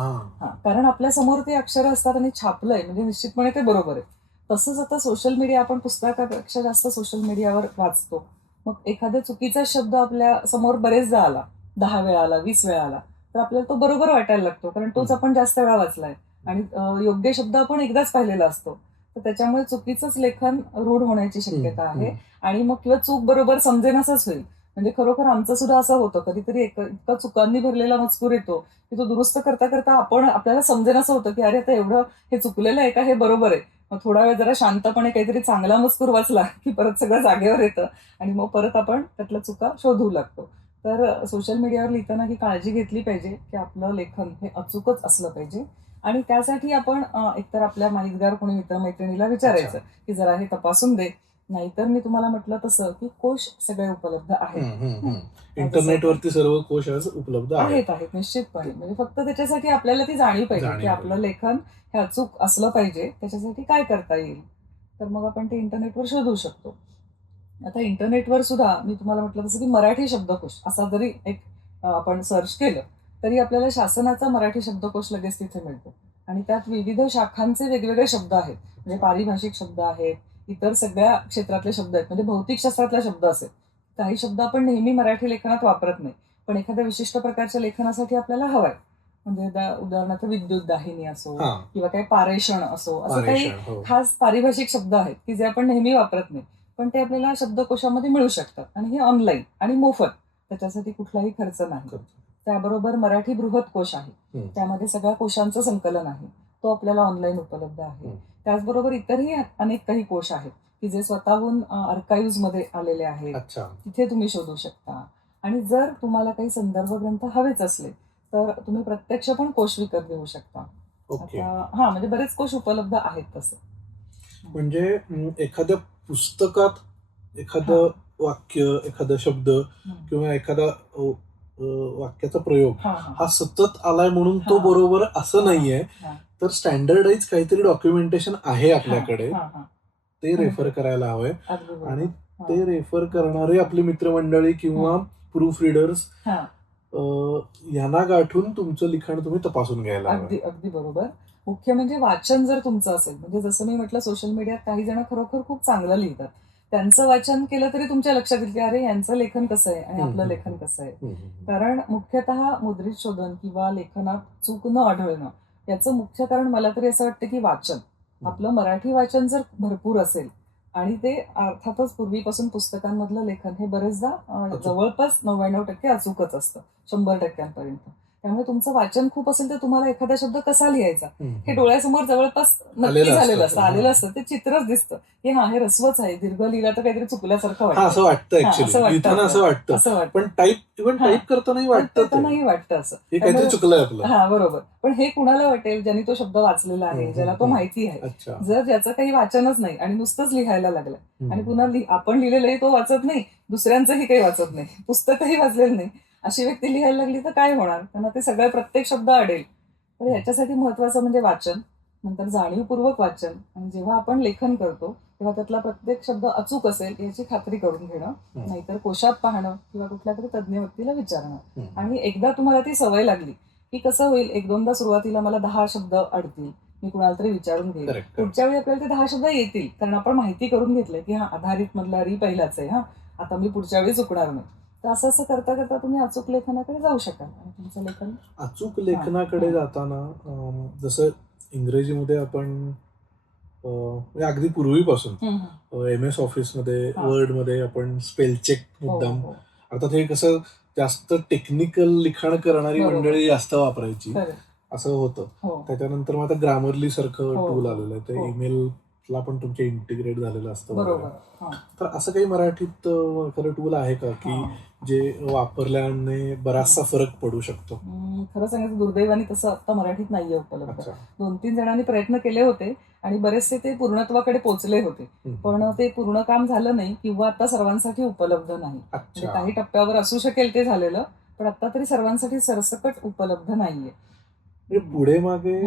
कारण आपल्या समोर ते अक्षरं असतात आणि छापलंय म्हणजे निश्चितपणे ते बरोबर आहे. तसंच आता सोशल मीडिया, आपण पुस्तकापेक्षा जास्त सोशल मीडियावर वाचतो. मग एखादा चुकीचा शब्द आपल्या समोर बरेचदा आला, 10 वेळा आला, 20 वेळा आला, तर आपल्याला तो बरोबर वाटायला लागतो कारण तोच आपण जास्त वेळा वाचलाय आणि योग्य शब्द आपण एकदाच पाहिलेला असतो. तर त्याच्यामुळे चुकीचंच लेखन रूढ होण्याची शक्यता आहे. आणि मग किंवा चूक बरोबर समजेनासच होईल. म्हणजे खरोखर आमचं सुद्धा असं होतं, कधीतरी इतका चुकांनी भरलेला मजकूर येतो की तो दुरुस्त करता करता आपल्याला समजेनासं होतं की अरे आता एवढं हे चुकलेलं आहे का, हे बरोबर आहे. मग थोडा वेळ जरा शांतपणे काहीतरी चांगला मजकूर वाचला की परत सगळं जागेवर येतं आणि मग परत आपण त्यातल्या चुका शोधू लागतो. तर सोशल मीडियावर लिहिताना ही काळजी घेतली पाहिजे की आपलं लेखन हे अचूकच असलं पाहिजे. आणि त्यासाठी आपण एकतर आपल्या माहितगार कोणी मित्रमैत्रिणीला विचारायचं की जरा हे तपासून दे. नाहीतर मी तुम्हाला म्हटलं तसं की कोश सगळे उपलब्ध आहेत. इंटरनेटवरती सर्व कोश आज उपलब्ध आहेत आहेत निश्चितपणे. म्हणजे फक्त त्याच्यासाठी आपल्याला ती जाणीव पाहिजे की आपलं लेखन हे अचूक असलं पाहिजे. त्याच्यासाठी काय करता येईल, तर मग आपण ते इंटरनेटवर शोधू शकतो. आता इंटरनेटवर सुद्धा मी तुम्हाला म्हटलं तसं की मराठी शब्दकोश असा जरी एक आपण सर्च केलं तरी आपल्याला शासनाचा मराठी शब्दकोश लगेच तिथे मिळतो. आणि त्यात विविध शाखांचे वेगवेगळे शब्द आहेत. म्हणजे पारिभाषिक शब्द आहेत, इतर सगळ्या क्षेत्रातले शब्द आहेत. म्हणजे भौतिक शास्त्रातला शब्द असेल, काही शब्द आपण नेहमी मराठी लेखनात वापरत नाही, पण एखाद्या विशिष्ट प्रकारच्या लेखनासाठी आपल्याला हवाय. म्हणजे उदाहरणार्थ विद्युत दाहिनी असो किंवा काही पारेषण असो, असं काही खास पारिभाषिक शब्द आहेत की जे आपण नेहमी वापरत नाही, पण ते आपल्याला शब्दकोशामध्ये मिळू शकतात. आणि हे ऑनलाईन आणि मोफत, त्याच्यासाठी कुठलाही खर्च नाही. त्याबरोबर मराठी बृहत कोश आहे, त्यामध्ये सगळ्या कोशांचं संकलन आहे, तो आपल्याला ऑनलाईन उपलब्ध आहे. त्याचबरोबर इतरही अनेक काही कोश आहेत की जे स्वतःहून आर्काइव्ह मध्ये आलेले आहेत, तिथे तुम्ही शोधू शकता. आणि जर तुम्हाला काही संदर्भ ग्रंथ हवेच असले तर तुम्ही प्रत्यक्ष पण कोश विकत घेऊ शकता. आता म्हणजे बरेच कोश उपलब्ध आहेत तसे. म्हणजे एखाद्या पुस्तकात एखादं वाक्य, एखादा शब्द किंवा एखादा वाक्याचा प्रयोग हा सतत आलाय म्हणून तो बरोबर असं नाहीये. तर स्टँडर्डाइज काहीतरी डॉक्युमेंटेशन आहे आपल्याकडे, ते रेफर करायला हवंय. आणि ते रेफर करणारे आपली मित्रमंडळी किंवा प्रूफ रीडर्स यांना गाठून तुमचं लिखाण तुम्ही तपासून घ्यायला हवं. अगदी अगदी बरोबर. मुख्य म्हणजे वाचन जर तुमचं असेल, म्हणजे जसं मी म्हटलं सोशल मीडियात काही जण खरोखर खूप चांगलं लिहितात, त्यांचं वाचन केलं तरी तुमच्या लक्षात येईल की अरे यांचं लेखन कसं आहे आणि आपलं लेखन कसं आहे. कारण मुख्यतः मुद्रित शोधन किंवा लेखनात चूक न आढळणं याचं मुख्य कारण मला तरी असं वाटतं की वाचन. आपलं मराठी वाचन जर भरपूर असेल आणि ते अर्थातच पूर्वीपासून पुस्तकांमधलं लेखन हे बरेचदा जवळपास 99% अचूकच असतं, 100%पर्यंत. त्यामुळे तुमचं वाचन खूप असेल तर तुम्हाला एखादा शब्द कसा लिहायचा हे डोळ्यासमोर जवळपास नक्की आलेलं झालेलं असतं असतं, ते. आलेलं असतं. ते चित्रच दिसतं की हा हे ह्रस्वच आहे, दीर्घ लिहिला तर काहीतरी चुकल्यासारखं हा वाटतं. असं वाटतं हा, ऍक्च्युली असं वाटतं लिहिताना असं आपल्याला. वाटतं, असं वाटतं. पण इव्हन हा. टाईप करतानाही पण वाटतं ते त्यांनाही वाटतं असं. हे काहीतरी त्यामुळे चुकलंय आपलं. हा बरोबर. पण हे कुणाला वाटेल ज्यांनी तो शब्द वाचलेला आहे, ज्याला तो माहिती आहे. अच्छा. जर ज्याचं काही वाचनच नाही आणि नुसतंच लिहायला लागलं आणि पुन्हा आपण लिहिलेलंही तो वाचत नाही, दुसऱ्यांचंही काही वाचत नाही, पुस्तकही वाचलेलं नाही, अशी व्यक्ती लिहायला लागली तर काय होणार? त्यांना ते सगळे प्रत्येक शब्द अडेल. तर ह्याच्यासाठी महत्वाचं म्हणजे वाचन, नंतर जाणीवपूर्वक वाचन, आणि जेव्हा आपण लेखन करतो तेव्हा त्यातला प्रत्येक शब्द अचूक असेल याची खात्री करून घेणं, नाहीतर कोशात पाहणं किंवा कुठल्या तरी तज्ज्ञ व्यक्तीला विचारणं. आणि एकदा तुम्हाला ती सवय लागली की कसं होईल, एक दोनदा सुरुवातीला मला 10 शब्द अडतील, मी कुणाला तरी विचारून घेईल, Correct. पुढच्या वेळी आपल्याला ते 10 शब्द येतील, कारण आपण माहिती करून घेतलंय की हा आधारित मधला री पहिलाच आहे, हा आता मी पुढच्या वेळी चुकणार नाही. तर असं असं करता करता तुम्ही अचूक लेखनाकडे जाऊ शकाल आणि तुमचं लेखन अचूक लेखनाकडे जाताना जसं इंग्रजीमध्ये आपण म्हणजे अगदी पूर्वीपासून MS ऑफिसमध्ये वर्डमध्ये आपण स्पेल चेक मुद्दाम, अर्थात हे कसं जास्त टेक्निकल लिखाण करणारी मंडळी जास्त वापरायची असं होतं. त्याच्यानंतर मग आता ग्रामरली सारखं टूल आलेलं आहे, ते ईमेलला पण तुमच्या इंटिग्रेट झालेलं असतं वगैरे. तर असं काही मराठीत खरं टूल आहे का की जे वापरल्याने बराचसा फरक पडू शकतो? खरं सांगायचं दुर्दैवाने तसं आता मराठीत नाहीये उपलब्ध. 2-3 जणांनी प्रयत्न केले होते आणि बरेचसे ते पूर्णत्वाकडे पोहोचले होते, पण ते पूर्ण काम झालं नाही किंवा आता सर्वांसाठी उपलब्ध नाही. म्हणजे काही टप्प्यावर असू शकेल ते झालेलं, पण आता तरी सर्वांसाठी सरसकट उपलब्ध नाहीये. पुढे मागे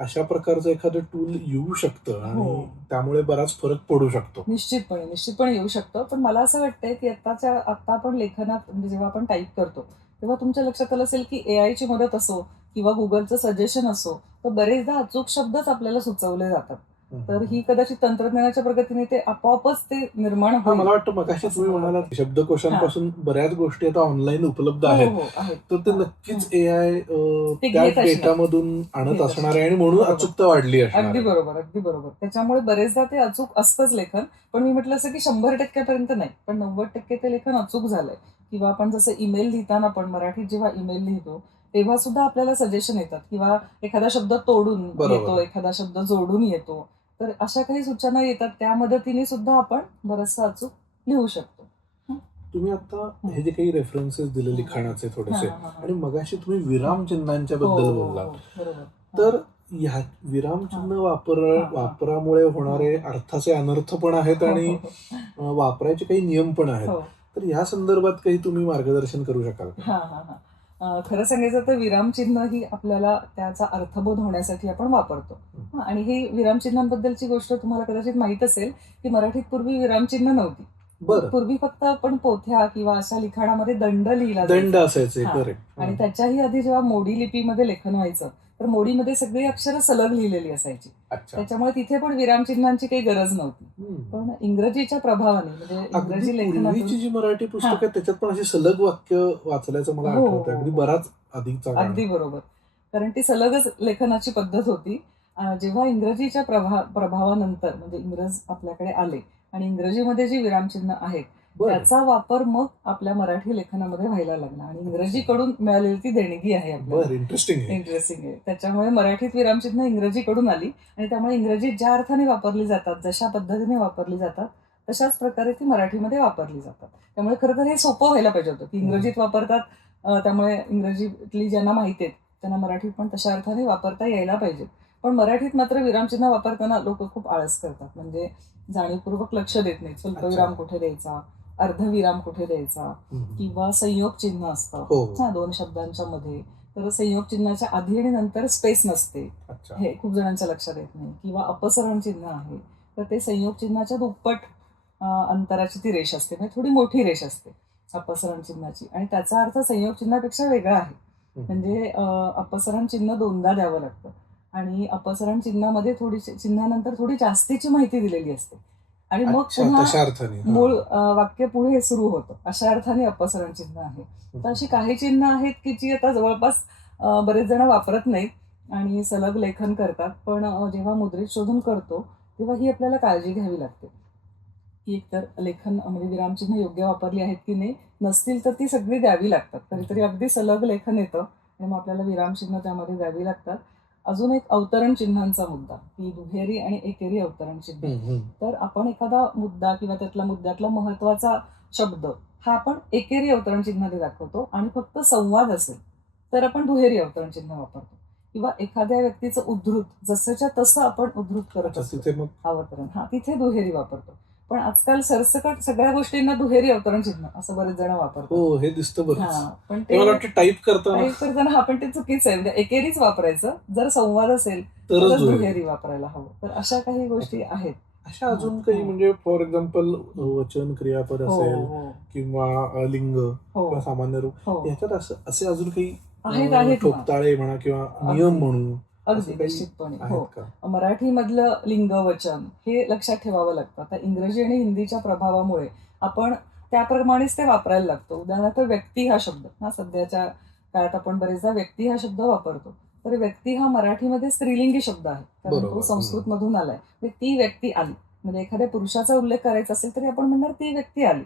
अशा प्रकारचं एखादं टूल येऊ शकतं आणि त्यामुळे बराच फरक पडू शकतो. निश्चितपणे येऊ शकतं, पण मला असं वाटतंय की आता आपण लेखनात म्हणजे जेव्हा आपण टाईप करतो तेव्हा तुमच्या लक्षात आलं असेल की AI ची मदत असो किंवा गुगलचं सजेशन असो, तर बरेचदा अचूक शब्दच आपल्याला सुचवले जातात. तर ही कदाचित तंत्रज्ञानाच्या प्रगतीने ते आपोआपच ते निर्माण होईल. मला वाटतं मगाशी तुम्ही म्हणालात शब्दकोशांपासून बऱ्याच गोष्टी आता ऑनलाईन उपलब्ध आहेत, तर ते नक्कीच AI त्या डेटामधून आणत असणार आहे आणि म्हणून अचूकता वाढली असणार. अगदी बरोबर. त्याच्यामुळे बरेचदा ते अचूक असतंच लेखन, पण मी म्हटलं असं की 100% नाही, पण 90% ते लेखन अचूक झालंय. किंवा आपण जसं ईमेल लिहिताना पण मराठीत जेव्हा ईमेल लिहितो तेव्हा सुद्धा आपल्याला सजेशन येतात किंवा एखादा शब्द तोडून येतो, एखादा शब्द जोडून येतो, तर अशा काही सूचना येतात, त्या मदतीने सुद्धा आपण बरंचसं अचूक लिहू शकतो. तुम्ही आता हे जे काही रेफरन्सेस दिले लिखाणाचे थोडेसे, आणि मगाशी तुम्ही विरामचिन्हांच्या बद्दल बोललात, तर ह्या विरामचिन्ह वापरामुळे होणारे अर्थाचे अनर्थ पण आहेत आणि वापरायचे काही नियम पण आहेत, तर या संदर्भात काही तुम्ही मार्गदर्शन करू शकाल का? खरं सांगायचं तर विरामचिन्ह ही आपल्याला त्याचा अर्थबोध होण्यासाठी आपण वापरतो. आणि ही विरामचिन्हांबद्दलची गोष्ट तुम्हाला कदाचित माहित असेल की मराठीत पूर्वी विरामचिन्ह नव्हती. पूर्वी फक्त आपण पोथ्या किंवा अशा लिखाणामध्ये दंड लिहिला दंड असायचे. आणि त्याच्याही आधी जेव्हा मोडी लिपीमध्ये लेखन व्हायचं तर मोडीमध्ये सगळी अक्षरं सलग लिहिलेली असायची, त्याच्यामुळे तिथे पण विरामचिन्हांची काही गरज नव्हती. पण इंग्रजीच्या प्रभावाने म्हणजे इंग्रजी लेखनाची जी मराठी पुस्तकं त्याच्यात पण अशी सलग वाक्य वाचल्याचं मला आठवतं, अगदी बराच अधिकचा. अगदी बरोबर, कारण ती सलगच लेखनाची पद्धत होती. जेव्हा इंग्रजीच्या प्रभावानंतर म्हणजे इंग्रज आपल्याकडे आले आणि इंग्रजीमध्ये जी विरामचिन्ह आहेत त्याचा वापर मग आपल्या मराठी लेखनामध्ये व्हायला लागला आणि इंग्रजीकडून मिळालेली ती देणगी आहे आपल्याला. इंटरेस्टिंग आहे. त्याच्यामुळे मराठीत विरामचिन्ह इंग्रजीकडून आली आणि त्यामुळे इंग्रजीत ज्या अर्थाने वापरली जातात, जशा पद्धतीने वापरली जातात, तशाच प्रकारे ती मराठीमध्ये वापरली जातात. त्यामुळे खरं तर हे सोपं व्हायला पाहिजे होतं की इंग्रजीत वापरतात, त्यामुळे इंग्रजीतली ज्यांना माहिती आहेत त्यांना मराठीत पण तशा अर्थाने वापरता यायला पाहिजे. पण मराठीत मात्र विरामचिन्ह वापरताना लोक खूप आळस करतात, म्हणजे जाणीवपूर्वक लक्ष देत नाहीत. स्वल्पविराम कुठे द्यायचा, अर्धविराम कुठे द्यायचा, किंवा संयोग चिन्ह असतं 2 शब्दांच्या मध्ये, तर संयोग चिन्हाच्या आधी आणि नंतर स्पेस नसते, हे खूप जणांच्या लक्षात येत नाही. किंवा अपसरण चिन्ह आहे तर ते संयोग चिन्हाच्या दुप्पट अंतराची ती रेष असते, म्हणजे थोडी मोठी रेष असते अपसरण चिन्हाची, आणि त्याचा अर्थ संयोग चिन्हापेक्षा वेगळा आहे. म्हणजे अपसरण चिन्ह 2दा द्यावं लागतं आणि अपसरण चिन्हामध्ये चिन्हानंतर थोडी जास्तीची माहिती दिलेली असते आणि मग पुन्हा मूळ वाक्य पुढे सुरू होतं, अशा अर्थाने अपसरण चिन्ह आहे. तर अशी काही चिन्ह आहेत की जी आता जवळपास बरेच जण वापरत नाहीत आणि सलग लेखन करतात, पण जेव्हा मुद्रित शोधून करतो तेव्हा ही आपल्याला काळजी घ्यावी लागते. की एकतर लेखन म्हणजे विरामचिन्ह योग्य वापरली आहेत की नाही, नसतील तर ती सगळी द्यावी लागतात. कधीतरी अगदी सलग लेखन येतं आणि मग आपल्याला विरामचिन्ह त्यामध्ये द्यावी लागतात. अजून एक अवतरण चिन्हांचा मुद्दा, की दुहेरी आणि एकेरी अवतरण चिन्ह. तर आपण एखादा मुद्दा किंवा त्यातला मुद्द्यातला महत्वाचा शब्द हा आपण एकेरी अवतरण चिन्हाने दाखवतो आणि फक्त संवाद असेल तर आपण दुहेरी अवतरण चिन्ह वापरतो. किंवा एखाद्या व्यक्तीचं उद्धृत जसंच्या तसं आपण उद्धृत करत असतो तिथे मग अवतरण, तिथे दुहेरी वापरतो. पण आजकाल सरसकट सगळ्या गोष्टींना दुहेरी अवतरण चिन्ह असं बरेच जण वापरतात. हो, हे दिसतं बरंच. पण ते मला वाटतं टाईप करताना टाईप करताना पण ते चुकीचं आहे. म्हणजे एकेरीच वापरायचं. जर संवाद असेल तरच तरच दुहेरी. दुहेरी वापरायला हवं. तर अशा काही गोष्टी आहेत. अशा अजून काही म्हणजे फॉर एक्झाम्पल वचन क्रियापद असेल किंवा लिंग किंवा सामान्य रूप याच्यात असे अजून काही आहेत ठोकताळे म्हणा किंवा नियम म्हणून अगदी निश्चितपणे. मराठीमधलं लिंग वचन हे लक्षात ठेवावं लागतं. आता इंग्रजी आणि हिंदीच्या प्रभावामुळे आपण त्याप्रमाणेच ते वापरायला लागतो. उदाहरणार्थ व्यक्ती हा शब्द सध्याच्या काळात आपण बरेचदा व्यक्ती हा शब्द वापरतो. तर व्यक्ती हा मराठीमध्ये स्त्रीलिंगी शब्द आहे, कारण तो संस्कृत मधून आलाय. ती व्यक्ती आली म्हणजे एखाद्या पुरुषाचा उल्लेख करायचा असेल तरी आपण म्हणणार ती व्यक्ती आली.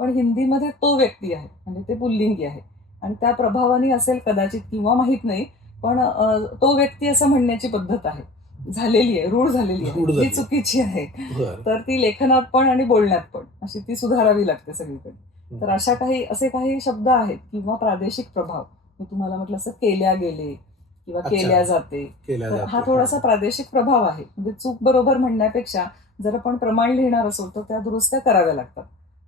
पण हिंदीमध्ये तो व्यक्ती आहे म्हणजे ते पुल्लिंगी आहे आणि त्या प्रभावाने असेल कदाचित किंवा माहित नाही, पण तो व्यक्ती असं म्हणण्याची पद्धत आहे, झालेली आहे, रूढ झालेली आहे, जी चुकीची आहे. तर ती लेखनात पण आणि बोलण्यात पण अशी ती सुधारावी लागते सगळीकडे. तर असे काही शब्द आहेत किंवा प्रादेशिक प्रभाव. मी तुम्हाला म्हटलं असं केल्या गेले किंवा केल्या जाते, तर हा थोडासा प्रादेशिक प्रभाव आहे. म्हणजे चूक बरोबर म्हणण्यापेक्षा जर आपण प्रमाण लिहिणार असो तर त्या दुरुस्त्या कराव्या लागतात.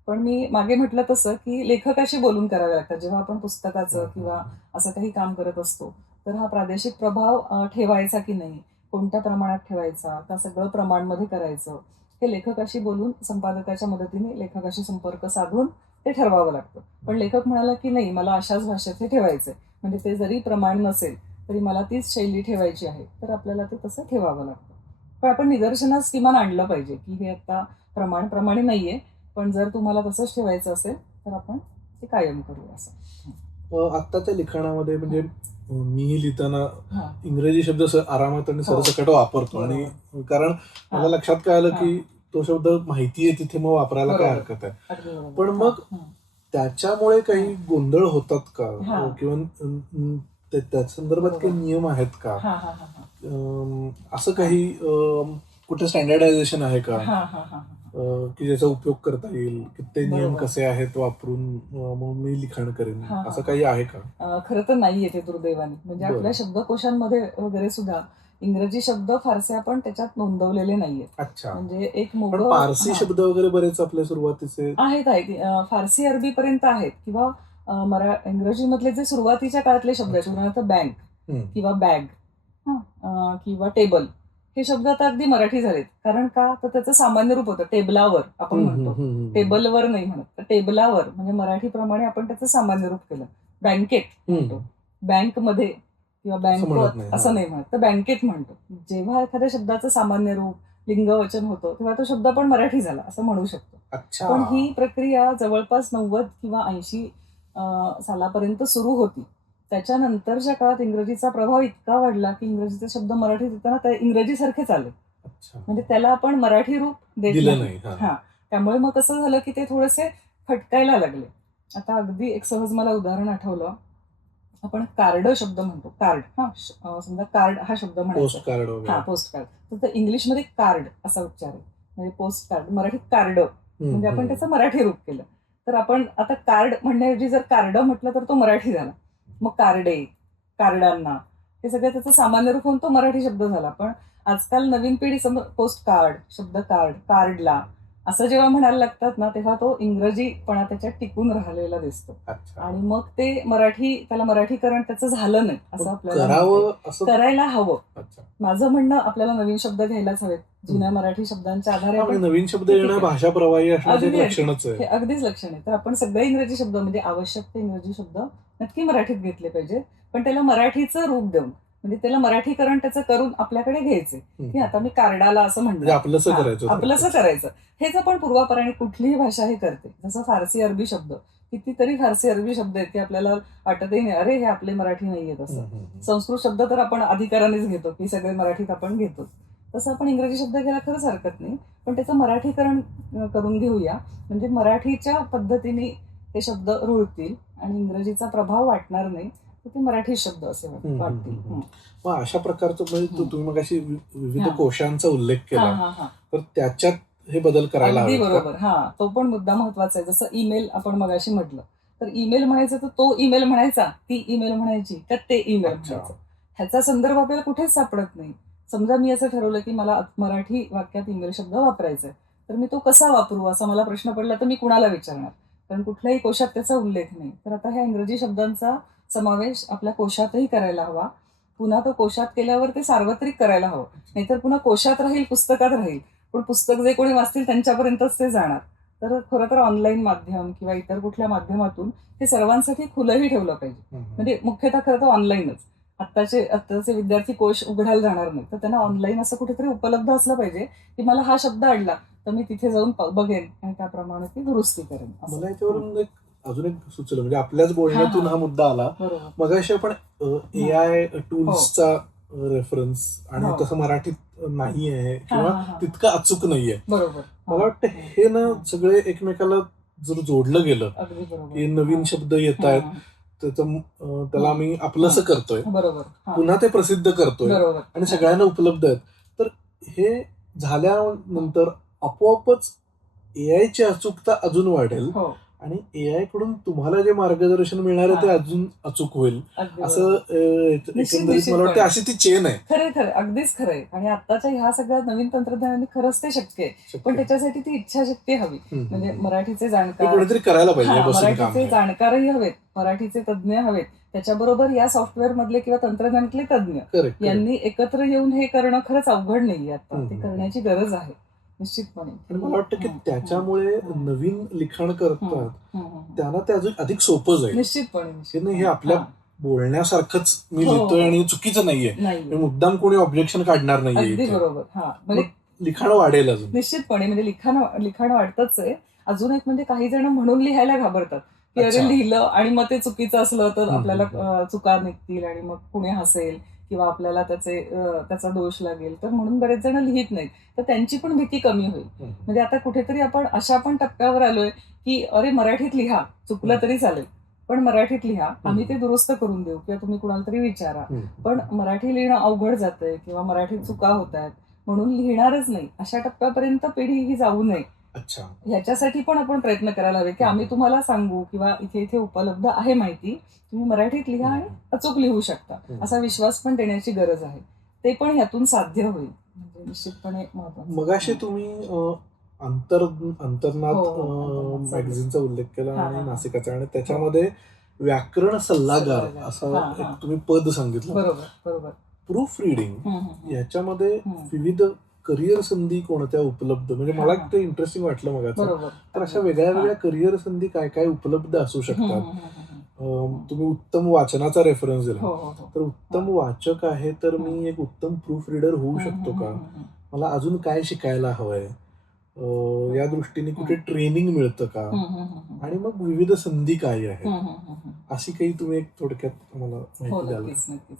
पण मी मागे म्हटलं तसं की लेखकाशी बोलून कराव्या लागतात. जेव्हा आपण पुस्तकाचं किंवा असं काही काम करत असतो तर हा प्रादेशिक प्रभाव ठेवायचा की नाही, कोणत्या प्रमाणात ठेवायचा, का सगळं प्रमाणमध्ये करायचं, हे लेखकाशी बोलून संपादकाच्या मदतीने लेखकाशी संपर्क साधून ते ठरवावं लागतं. पण लेखक म्हणाला की नाही मला अशाच भाषेत हे ठेवायचंय, म्हणजे ते जरी प्रमाण नसेल तरी मला तीच शैली ठेवायची आहे, तर आपल्याला ते तसं ठेवावं लागतं. पण आपण निदर्शनास किमान आणलं पाहिजे की हे आता प्रमाणे नाहीये, पण जर तुम्हाला तसंच ठेवायचं असेल तर आपण ते कायम करू असं. आत्ताच्या लिखाणामध्ये म्हणजे मी लिहिताना इंग्रजी शब्द आरामात आणि सरसकट वापरतो आणि कारण मला लक्षात कळालं की तो शब्द माहितीये तिथे मग वापरायला काय हरकत आहे. पण मग त्याच्यामुळे काही गोंधळ होतात का किंवा त्या संदर्भात काही नियम आहेत का, असं काही कुठे स्टँडर्डायझेशन आहे का की ज्याचा उपयोग करता येईल, की ते नियम कसे आहेत वापरून मग मी लिखाण करेन, असं काही आहे का? खरं तर नाहीये ते दुर्दैवाने. म्हणजे आपल्या शब्दकोशांमध्ये वगैरे सुद्धा इंग्रजी शब्द फारसे आपण त्याच्यात नोंदवलेले नाहीये. अच्छा. म्हणजे एक फारसी शब्द वगैरे बरेच आपल्या सुरुवातीचे आहेत. फारसी अरबी पर्यंत आहेत किंवा इंग्रजीमधले जे सुरुवातीच्या काळातले शब्द आहेत, उदाहरणार्थ बँक किंवा बॅग किंवा टेबल, हे शब्द आता अगदी मराठी झालेत. कारण का तर त्याचं सामान्य रूप होतं टेबलावर आपण म्हणतो, टेबलवर नाही म्हणत, तर टेबलावर म्हणजे मराठीप्रमाणे आपण त्याचं सामान्य रूप केलं. बँकेत म्हणतो, बँकमध्ये किंवा बँक असं नाही म्हणत, तर बँकेत म्हणतो. जेव्हा एखाद्या शब्दाचं सामान्य रूप लिंग वचन होतं तेव्हा तो शब्द आपण मराठी झाला असं म्हणू शकतो. पण ही प्रक्रिया जवळपास 90 किंवा 80 सालापर्यंत सुरू होती. त्याच्यानंतरच्या काळात इंग्रजीचा प्रभाव इतका वाढला की इंग्रजीचे शब्द मराठीत येताना ते इंग्रजीसारखेच आले, म्हणजे त्याला आपण मराठी रूप देत नाही. त्यामुळे मग कसं झालं की ते थोडेसे खटकायला लागले. आता अगदी एक सहज मला उदाहरण आठवलं. आपण कार्ड शब्द म्हणतो, कार्ड समजा कार्ड हा शब्द म्हणायचा, पोस्ट कार्ड, तर इंग्लिशमध्ये कार्ड असा उच्चार आहे, म्हणजे पोस्ट कार्ड, मराठीत कार्ड, म्हणजे आपण त्याचं मराठी रूप केलं. तर आपण आता कार्ड म्हणण्याऐवजी जर कार्ड म्हटलं तर तो मराठी झाला. मग कार्डे, कार्डांना, हे सगळं त्याचं सामान्य रूप होऊन तो मराठी शब्द झाला. पण आजकाल नवीन पिढी पोस्ट कार्ड, शब्द कार्ड, कार्डला असं जेव्हा म्हणायला लागतात ना, तेव्हा तो इंग्रजीपणा त्याच्यात टिकून राहिलेला दिसतो. आणि मग ते त्याला मराठीकरण त्याचं झालं नाही असं आपल्याला करायला हवं. माझं म्हणणं आपल्याला नवीन शब्द घ्यायलाच हवेत. जुन्या मराठी शब्दांच्या आधारे नवीन शब्द येणं भाषा प्रवाही असण्याचं लक्षणच आहे, हे अगदीच लक्षण आहे. तर आपण सगळे इंग्रजी शब्द म्हणजे आवश्यक ते इंग्रजी शब्द नक्की मराठीत घेतले पाहिजे, पण त्याला मराठीचं रूप देऊन, म्हणजे त्याला मराठीकरण त्याचं करून आपल्याकडे घ्यायचे की आता मी कार्डाला असं म्हणतो, आपलंसं करायचं. हेच आपण पूर्वापराने कुठलीही भाषा हे करते. जसं फारसी अरबी शब्द, कितीतरी फारसी अरबी शब्द आहेत की आपल्याला वाटतही नाही अरे हे आपले मराठी नाहीये. तसं संस्कृत शब्द तर आपण अधिकारानेच घेतो की सगळे मराठीत आपण घेतो. तसं आपण इंग्रजी शब्द घ्यायला खरंच हरकत नाही, पण त्याचं मराठीकरण करून घेऊया. म्हणजे मराठीच्या पद्धतीने ते शब्द रुळतील आणि इंग्रजीचा प्रभाव वाटणार नाही, तर ते मराठी शब्द असे वाटतील. मग अशा प्रकारचं म्हणजे तुम्ही मग अशी विविध हा. कोशांचा उल्लेख हा केला, हा हा तर त्याच्यात हे बदल करायला अगदी हवेत का? बरोबर. हा, तो पण मुद्दा महत्वाचा आहे. जसं ईमेल आपण मगाशी म्हटलं, तर ईमेल म्हणायचं तर तो ईमेल म्हणायचा, ती ईमेल म्हणायची का ते ईमेल अच्छा. म्हणायचं, ह्याचा संदर्भ आपल्याला कुठेच सापडत नाही. समजा मी असं ठरवलं की मला मराठी वाक्यात ईमेल शब्द वापरायचा आहे, तर मी तो कसा वापरू असा मला प्रश्न पडला तर मी कुणाला विचारणार? कारण कुठल्याही कोशात त्याचा उल्लेख नाही. तर आता ह्या इंग्रजी शब्दांचा समावेश आपल्या कोशातही करायला हवा. पुन्हा तो कोशात केल्यावर ते सार्वत्रिक करायला हवं. नाहीतर पुन्हा कोशात राहील, पुस्तकात राहील, पण पुस्तक जे कोणी वाचतील त्यांच्यापर्यंतच ते जाणार. तर खरं तर ऑनलाईन माध्यम किंवा इतर कुठल्या माध्यमातून हे सर्वांसाठी खुलंही ठेवलं पाहिजे. म्हणजे मुख्यतः खरं तर ऑनलाईनच. आत्ताचे विद्यार्थी कोश उघडायला जाणार नाही, तर त्यांना ऑनलाईन असं कुठेतरी उपलब्ध असलं पाहिजे की मला हा शब्द अडला तर मी तिथे जाऊन बघेन आणि त्याप्रमाणे ती दुरुस्ती करेन. मला याच्यावरून अजून एक सुचलं, म्हणजे आपल्याच बोलण्यातून हा मुद्दा आला. बरोबर. मगाशी आपण AI टूल्सचा रेफरन्स आणि हो. तसं मराठीत नाही आहे हा, किंवा हा, हा. तितकं अचूक नाहीये. बरोबर. मला वाटतं हे ना सगळे एकमेकाला जर जोडलं गेलं अगदी बरोबर. की नवीन शब्द येत आहेत, त्याला आम्ही आपलंसं करतोय, बरोबर. पुन्हा ते प्रसिद्ध करतोय बरोबर. आणि सगळ्यांना उपलब्ध आहेत, तर हे झाल्यानंतर आपोआपच AI ची अचूकता अजून वाढेल हो. आणि AI कडून तुम्हाला जे मार्गदर्शन मिळणार आहे ते अजून अचूक होईल. असं एकंदरीत मला वाटतं अशी ती चेन आहे. खरंय खरंय, अगदीच खरंय. आणि आत्ताच्या ह्या सगळ्या नवीन तंत्रज्ञानाने खरंच ते शक्य आहे, पण त्याच्यासाठी ती इच्छाशक्ती हवी. म्हणजे मराठीचे जाणकार, कोणीतरी करायला पाहिजे, मराठीचे जाणकारही हवेत, मराठीचे तज्ज्ञ हवेत, त्याच्याबरोबर या सॉफ्टवेअर मधले किंवा तंत्रज्ञानातले तज्ज्ञ यांनी एकत्र येऊन हे करणं खरंच अवघड नाहीये. आता ते करण्याची गरज आहे निश्चितपणे. आणि मला वाटतं की त्याच्यामुळे नवीन लिखाण करतात त्यांना ते अजून अधिक सोपं जाईल. निश्चितपणे. हे आपल्या बोलण्यासारखंच मी लिहितोय आणि चुकीचं नाहीये, मुद्दाम कोणी ऑब्जेक्शन काढणार नाहीये. अगदी बरोबर. म्हणजे लिखाण वाढेल अजून निश्चितपणे. म्हणजे लिखाण वाढतच आहे. अजून एक म्हणजे काही जण म्हणून लिहायला घाबरतात की अरे लिहिलं आणि मग ते चुकीचं असलं तर आपल्याला चुका निघतील आणि मग कुणी हसेल किंवा आपल्याला त्याचा दोष लागेल, तर म्हणून बरेच जण लिहित नाहीत. तर त्यांची पण भीती कमी होईल. म्हणजे आता कुठेतरी आपण अशा पण टप्प्यावर आलोय की अरे मराठीत लिहा, चुकलं तरी चालेल पण मराठीत लिहा, आम्ही ते दुरुस्त करून देऊ किंवा तुम्ही कुणाला तरी विचारा. पण मराठी लिहिणं अवघड जातंय किंवा मराठीत चुका होत आहेत म्हणून लिहिणारच नाही, अशा टप्प्यापर्यंत पिढी ही जाऊ नये. ह्याच्यासाठी पण आपण प्रयत्न करायला हवे की आम्ही तुम्हाला सांगू किंवा इथे इथे उपलब्ध आहे माहिती, तुम्ही मराठीत लिहा आणि अचूक लिहू शकता, असा विश्वास पण देण्याची गरज आहे. ते पण ह्यातून साध्य होईल. म्हणजे निश्चितपणे महत्त्वाचं. मगाशी तुम्ही अंतर्नाद मॅगझिनचा उल्लेख केला आणि नासिकाचा, आणि त्याच्यामध्ये व्याकरण सल्लागार असं तुम्ही पद सांगितलं. बरोबर. प्रूफ रिडिंग याच्यामध्ये विविध करिअर संधी कोणत्या उपलब्ध, म्हणजे मला ते इंटरेस्टिंग वाटलं मगाचं. तर अशा वेगळ्या वेगळ्या करिअर संधी काय काय उपलब्ध असू शकतात. तुम्ही उत्तम वाचनाचा रेफरन्स दिला, तर उत्तम वाचक आहे तर मी एक उत्तम प्रूफ रीडर होऊ शकतो का? मला अजून काय शिकायला हवंय? या दृष्टीने कुठे ट्रेनिंग मिळतं का? आणि मग विविध संधी काय आहेत, अशी काही तुम्ही एक थोडक्यात मला माहिती द्याल? नक्कीच.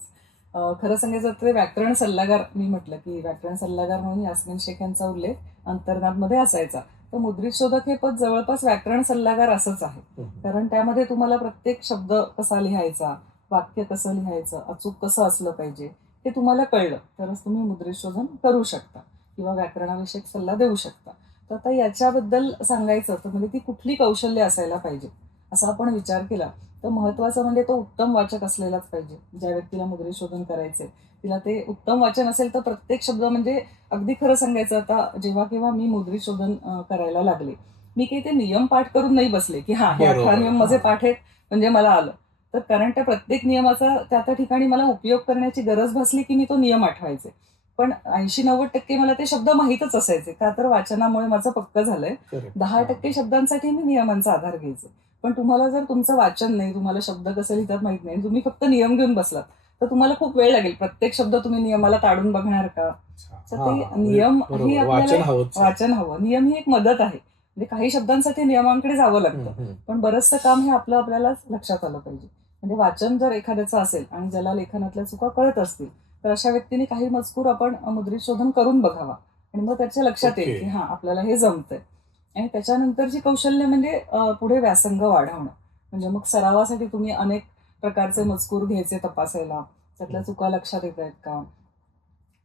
खरं सांगायचं तर व्याकरण सल्लागार, मी म्हटलं की व्याकरण सल्लागार म्हणून यास्मिन शेख यांचा उल्लेख अंतर्नादमध्ये असायचा. तर मुद्रित शोधक हे पद जवळपास व्याकरण सल्लागार असंच आहे. कारण त्यामध्ये तुम्हाला प्रत्येक शब्द कसा लिहायचा, वाक्य कसं लिहायचं, अचूक कसं असलं पाहिजे हे तुम्हाला कळलं तरच तुम्ही मुद्रित शोधन करू शकता किंवा व्याकरणाविषयक सल्ला देऊ शकता. तर आता याच्याबद्दल सांगायचं तर म्हणजे ती कुठली कौशल्य असायला पाहिजे असा आपण विचार केला तर महत्वाचं म्हणजे तो उत्तम वाचक असलेलाच पाहिजे. ज्या व्यक्तीला मुद्रित शोधन करायचंय तिला ते उत्तम वाचन असेल तर प्रत्येक शब्द, म्हणजे अगदी खरं सांगायचं, आता जेव्हा केव्हा मी मुद्रित शोधन करायला लागले, मी काही ते नियम पाठ करून नाही बसले की हे 18 नियम माझे पाठ आहेत म्हणजे मला आलं. तर कारण त्या प्रत्येक नियमाचा त्या ठिकाणी मला उपयोग करण्याची गरज भासली की मी तो नियम आठवायचे. पण 80-90% मला ते शब्द माहीतच असायचे, का तर वाचनामुळे माझं पक्क झालंय. 10% शब्दांसाठी मी नियमांचा आधार घ्यायचे. पण तुम्हाला जर तुमचं वाचन नाही, तुम्हाला शब्द कसे लिहितात माहित नाही, तुम्ही फक्त नियम घेऊन बसलात तर तुम्हाला खूप वेळ लागेल. प्रत्येक शब्द तुम्ही नियमाला ताडून बघणार का? तर ते नियम ही आपल्याला वाचन हवं. नियम ही एक मदत आहे. म्हणजे काही शब्दांसाठी नियमांकडे जावं लागतं, पण बरंचसं काम हे आपल्याला लक्षात आलं पाहिजे. म्हणजे वाचन जर एखाद्याचं असेल आणि ज्याला लेखनातल्या चुका कळत असतील तर अशा व्यक्तीने काही मजकूर आपण मुद्रित शोधन करून बघावा आणि मग त्याच्या लक्षात येईल ओके. की आपल्याला हे जमतंय. आणि त्याच्यानंतरची कौशल्य म्हणजे पुढे व्यासंग वाढवणं. म्हणजे मग सरावासाठी तुम्ही अनेक प्रकारचे मजकूर घ्यायचे तपासायला, त्यातल्या चुका लक्षात येत आहेत का,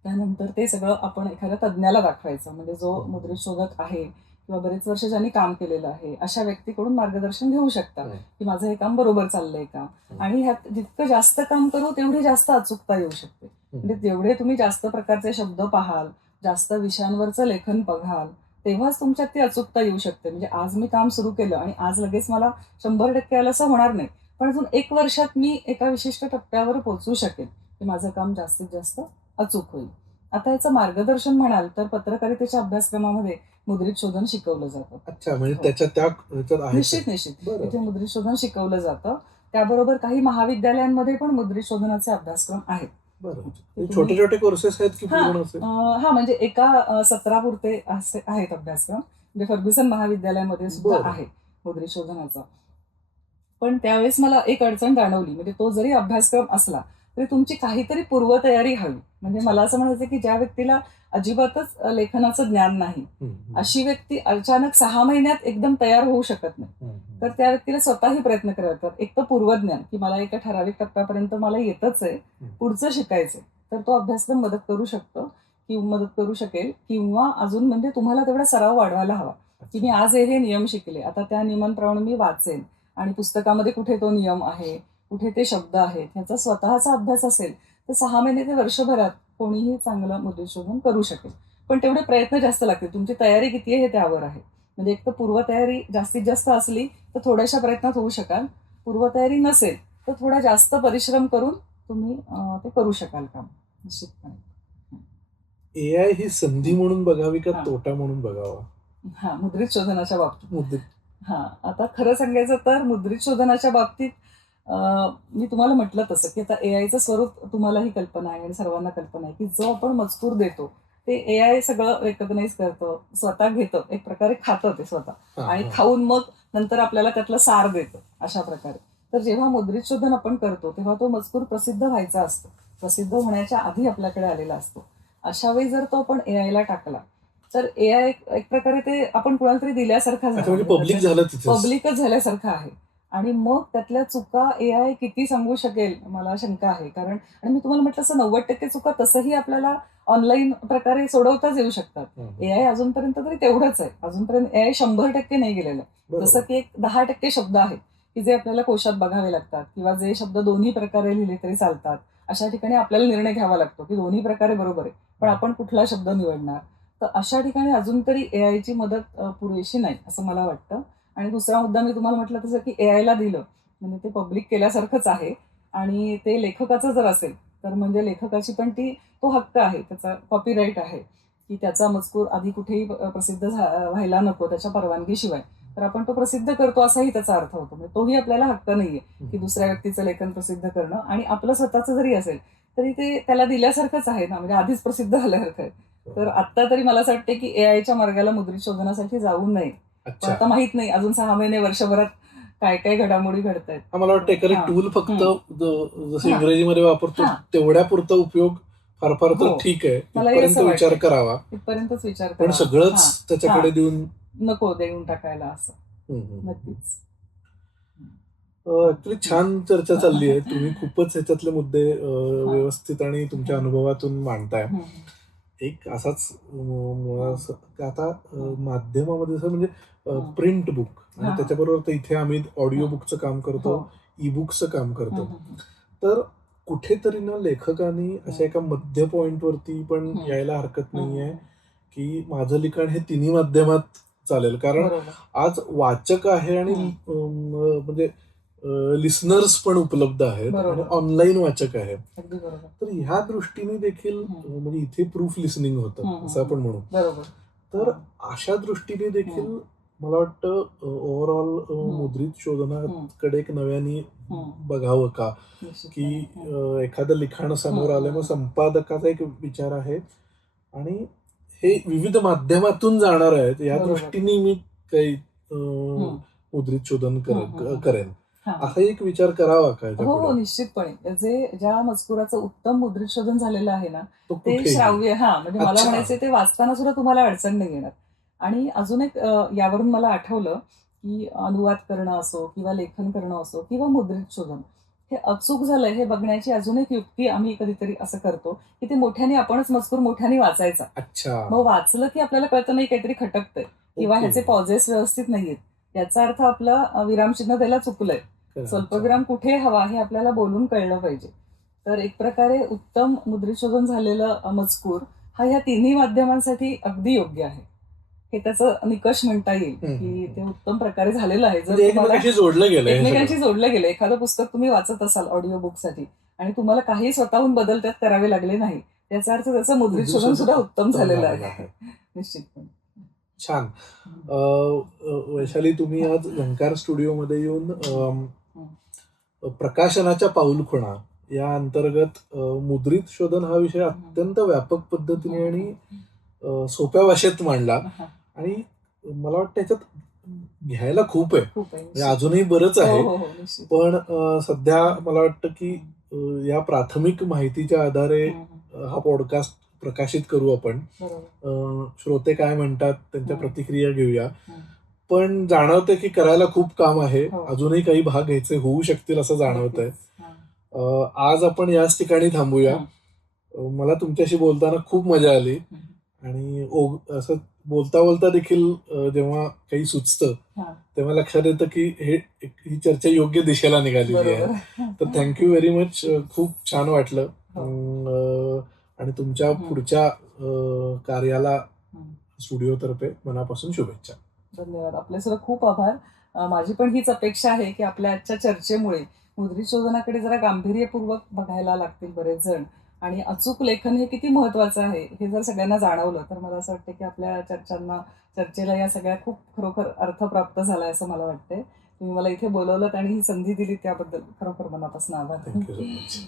त्यानंतर ते सगळं आपण एखाद्या तज्ज्ञाला दाखवायचं. म्हणजे जो मुद्रित शोधक आहे किंवा बरेच वर्ष ज्यांनी काम केलेलं आहे अशा व्यक्तीकडून मार्गदर्शन घेऊ शकता की माझं हे काम बरोबर चाललंय का. आणि ह्यात जितकं जास्त काम करू तेवढी जास्त अचूकता येऊ शकते. म्हणजे जेवढे तुम्ही जास्त प्रकारचे शब्द पाहाल, जास्त विषयांवरचं लेखन बघाल, तेव्हाच तुमच्यात ती अचूकता येऊ शकते. म्हणजे आज मी काम सुरू केलं आणि आज लगेच मला 100% आलं असं होणार नाही, पण अजून 1 वर्षात मी एका विशिष्ट टप्प्यावर पोहोचू शकेन की माझं काम जास्तीत जास्त अचूक होईल. आता याचं मार्गदर्शन म्हणाल तर पत्रकारितेच्या अभ्यासक्रमामध्ये मुद्रित शोधन शिकवलं जातं. अच्छा, म्हणजे हो. त्याच्यात ह्याच्यात आहे निश्चित ते. निश्चित बरं. इथे मुद्रित शोधन शिकवलं जातं. त्याबरोबर काही महाविद्यालयांमध्ये पण मुद्रित शोधनाचे अभ्यासक्रम आहेत. बरं. ते छोटे तुम्ही छोटे कोर्सेस आहेत की हां, पूर्ण असे? म्हणजे एका सत्रापुरते असे आहेत अभ्यासक्रम. म्हणजे फर्ग्युसन महाविद्यालयामध्ये सुद्धा बरं. आहे मुद्रित शोधनाचा. पण त्यावेळेस मला एक अडचण जाणवली. म्हणजे तो जरी अभ्यासक्रम असला तरी तुमची काहीतरी पूर्वतयारी हवी. म्हणजे मला असं म्हणायचं की ज्या व्यक्तीला अजिबातच लेखनाचं ज्ञान नाही, अशी व्यक्ती अचानक 6 महिन्यात एकदम तयार होऊ शकत नाही. तर त्या व्यक्तीला स्वतःही प्रयत्न करावे लागतात. एक तर पूर्वज्ञान की मला एका ठराविक टप्प्यापर्यंत मला येतच आहे, पुढचं शिकायचंय. तर तो अभ्यासक्रम मदत करू शकतो किंवा मदत करू शकेल किंवा अजून म्हणजे तुम्हाला तेवढा सराव वाढवायला हवा की मी आज हे नियम शिकले, आता त्या नियमांप्रमाणे मी वाचेन आणि पुस्तकामध्ये कुठे तो नियम आहे, कुठे ते शब्द आहेत, ह्याचा स्वतःचा अभ्यास असेल तर 6 महिने ते वर्षभरात कोणीही चांगलं मुद्रित शोधन करू शकेल. पण तेवढे प्रयत्न जास्त लागतील. तुमची तयारी किती आहे हे त्यावर आहे. म्हणजे एक तर पूर्वतयारी जास्तीत जास्त असली तर थोड्याशा प्रयत्नात होऊ शकाल. पूर्वतयारी नसेल तर थोडा जास्त परिश्रम करून तुम्ही ते करू शकाल काम निश्चितपणे. एआय ही संधी म्हणून बघावी का हां. तोटा म्हणून बघावा? मुद्रित शोधनाच्या बाबतीत. मुद्दे. आता खरं सांगायचं तर मुद्रित शोधनाच्या बाबतीत मी तुम्हाला म्हटलं तसं की आता एआयचं स्वरूप तुम्हालाही कल्पना आहे आणि सर्वांना कल्पना आहे की जो आपण मजकूर देतो ते एआय सगळं रेकग्नाइज करतं, स्वतः घेतं, एक प्रकारे खातं ते स्वतः आणि खाऊन मग नंतर आपल्याला त्यातलं सार देतं अशा प्रकारे. तर जेव्हा मुद्रित शोधन आपण करतो तेव्हा तो मजकूर प्रसिद्ध व्हायचा असतो, प्रसिद्ध होण्याच्या आधी आपल्याकडे आलेला असतो. अशा वेळी जर तो आपण एआयला टाकला तर एआय एक प्रकारे ते आपण कुणाला तरी दिल्यासारखा म्हणजे पब्लिक झालं तिथे. पब्लिकच झाल्यासारखं आहे. आणि मग त्यातल्या चुका एआय किती सांगू शकेल मला शंका आहे. कारण आणि मी तुम्हाला म्हटलं असं 90% चुका तसंही आपल्याला ऑनलाईन प्रकारे सोडवताच येऊ शकतात. एआय अजूनपर्यंत तरी तेवढंच आहे. अजूनपर्यंत एआय 100% नाही गेलेलं आहे. जसं की एक 10% शब्द आहेत की जे आपल्याला कोशात बघावे लागतात किंवा जे शब्द दोन्ही प्रकारे लिहिले तरी चालतात. अशा ठिकाणी आपल्याला निर्णय घ्यावा लागतो की दोन्ही प्रकारे बरोबर आहे, पण आपण कुठला शब्द निवडणार. तर अशा ठिकाणी अजून तरी एआयची मदत पुरेशी नाही असं मला वाटतं. आणि दुसरा मुद्दा मी तुम्हाला म्हटलं तसं की एआयला दिलं म्हणजे ते पब्लिक केल्यासारखंच आहे. आणि ते लेखकाचं जर असेल तर म्हणजे लेखकाची पण तो हक्क आहे, त्याचा कॉपीराईट आहे की त्याचा मजकूर आधी कुठेही प्रसिद्ध व्हायला नको त्याच्या परवानगीशिवाय. तर आपण तो प्रसिद्ध करतो असाही त्याचा अर्थ होतो. म्हणजे तोही आपल्याला हक्क नाहीये की दुसऱ्या व्यक्तीचं लेखन प्रसिद्ध करणं. आणि आपलं स्वतःचं जरी असेल तरी ते त्याला दिल्यासारखंच आहे ना, म्हणजे आधीच प्रसिद्ध झाल्यासारखं आहे. तर आता तरी मला असं वाटतं की एआयच्या मार्गाला मुद्रित शोधनासाठी जाऊ नये. पण आता माहित नाही अजून 6 महिने वर्षभरात काय काय घडामोडी घडतायत. मला वाटतं एखादं टूल फक्त जसं इंग्रजीमध्ये वापरतो तेवढ्या पुरता उपयोग फार फार तर ठीक आहे, तिथपर्यंत विचार करावा. तिथपर्यंतच विचार पण करावा. सगळंच त्याच्याकडे देऊन नको देऊन टाकायला असं. नक्कीच. ऍक्च्युली छान चर्चा चालली आहे. तुम्ही खूपच ह्याच्यातले मुद्दे व्यवस्थित आणि तुमच्या अनुभवातून मांडताय. एक असाच आता माध्यमामध्ये जसं म्हणजे प्रिंट बुक आणि त्याच्याबरोबर तर इथे आम्ही ऑडिओ बुकचं काम करतो, ई बुकचं काम करतो. तर कुठेतरी ना लेखकांनी अशा एका मध्य पॉइंटवरती पण यायला हरकत नाहीये की माझं लिखाण हे तिन्ही माध्यमात चालेल. कारण आज वाचक आहे आणि म्हणजे लिसनर्स पण उपलब्ध आहेत आणि ऑनलाईन वाचक आहेत. तर ह्या दृष्टीने देखील म्हणजे इथे प्रूफ लिसनिंग होतं असं आपण म्हणू. तर अशा दृष्टीने देखील मला वाटतं ओव्हरऑल मुद्रित शोधनाकडे एक नव्याने बघावं का, की एखादं लिखाण समोर आलं मग संपादकाचा एक विचार आहे आणि हे विविध माध्यमातून जाणार आहेत या दृष्टीने मी काही मुद्रित शोधन करेन. हा. असा एक विचार करावा का हो याच्यापुढे? हो, निश्चितपणे. ज्या मजकुराचं उत्तम मुद्रित शोधन झालेलं आहे ना, तो ते कुठेही. श्राव्य म्हणजे मला अच्छा. म्हणायचंय ते वाचताना सुद्धा तुम्हाला अडचण नाही येणार. आणि अजून एक यावरून मला आठवलं, की अनुवाद करणं असो किंवा लेखन करणं असो किंवा मुद्रित शोधन, हे अचूक झालंय हे बघण्याची अजून एक युक्ती आम्ही कधीतरी असं करतो, की ते मोठ्याने आपणच मजकूर मोठ्याने वाचायचा. अच्छा. मग वाचलं की आपल्याला कळतं नाही काहीतरी खटकतंय किंवा ओके. ह्याचे पॉजेस व्यवस्थित नाहीयेत. याचा अर्थ आपलं विरामचिन्ह त्याला चुकलंय. खरं. स्वल्पविराम कुठे हवा हे आपल्याला बोलून कळलं पाहिजे. तर एक प्रकारे उत्तम मुद्रित शोधन झालेलं मजकूर हा ह्या तिन्ही माध्यमांसाठी अगदी योग्य आहे. हे त्याचं निकष म्हणता येईल, की ते उत्तम प्रकारे झालेलं आहे. जर म्हणजे तुम्हाला एकमेकांशी जोडलं गेलंय हे एकमेकांशी सगळं. जोडलं गेलं. एखादं पुस्तक तुम्ही वाचत असाल ऑडिओ बुकसाठी आणि तुम्हाला काही स्वतःहून बदल त्यात करावे लागले नाही. याचा अर्थ त्याचं मुद्रित शोधन सुद्धा उत्तम झालेलं आहे. निश्चितपणे. छान. वैशाली, तुम्ही आज झंकार स्टुडिओमध्ये येऊन प्रकाशनाच्या पाऊलखुणा या अंतर्गत मुद्रित शोधन हा विषय अत्यंत व्यापक पद्धतीने आणि सोप्या भाषेत मांडला. आणि मला वाटतं त्याच्यात घ्यायला खूप आहे. म्हणजे अजूनही बरंच आहे. पण सध्या मला वाटतं की या प्राथमिक माहितीच्या आधारे हा पॉडकास्ट प्रकाशित करू आपण. श्रोते काय म्हणतात त्यांच्या प्रतिक्रिया घेऊया. पण जाणवतंय की करायला खूप काम आहे. अजूनही काही भाग घ्यायचे होऊ शकतील असं जाणवतंय. आज आपण याच ठिकाणी थांबूया. मला तुमच्याशी बोलताना खूप मजा आली. आणि असं बोलता बोलता देखील जेव्हा काही सुचतं तेव्हा लक्षात येतं की ही चर्चा योग्य दिशेला निघालेली आहे. तर थँक्यू व्हेरी मच. खूप छान वाटलं. आणि तुमच्या पुढच्या कार्याला स्टुडिओतर्फे मनापासून शुभेच्छा. धन्यवाद. आपले सुद्धा खूप आभार. माझी पण हीच अपेक्षा आहे की आपल्या आजच्या चर्चेमुळे मुद्रित शोधनाकडे जरा गांभीर्यपूर्वक बघायला लागतील बरेच जण. आणि अचूक लेखन हे किती महत्वाचं आहे हे जर सगळ्यांना जाणवलं तर मला असं वाटतं की आपल्या चर्चेला या सगळ्या खूप खरोखर अर्थ प्राप्त झालाय असं मला वाटतंय. तुम्ही मला इथे बोलवलं आणि ही संधी दिली त्याबद्दल खरोखर मनापासून आभार. Thank you so much.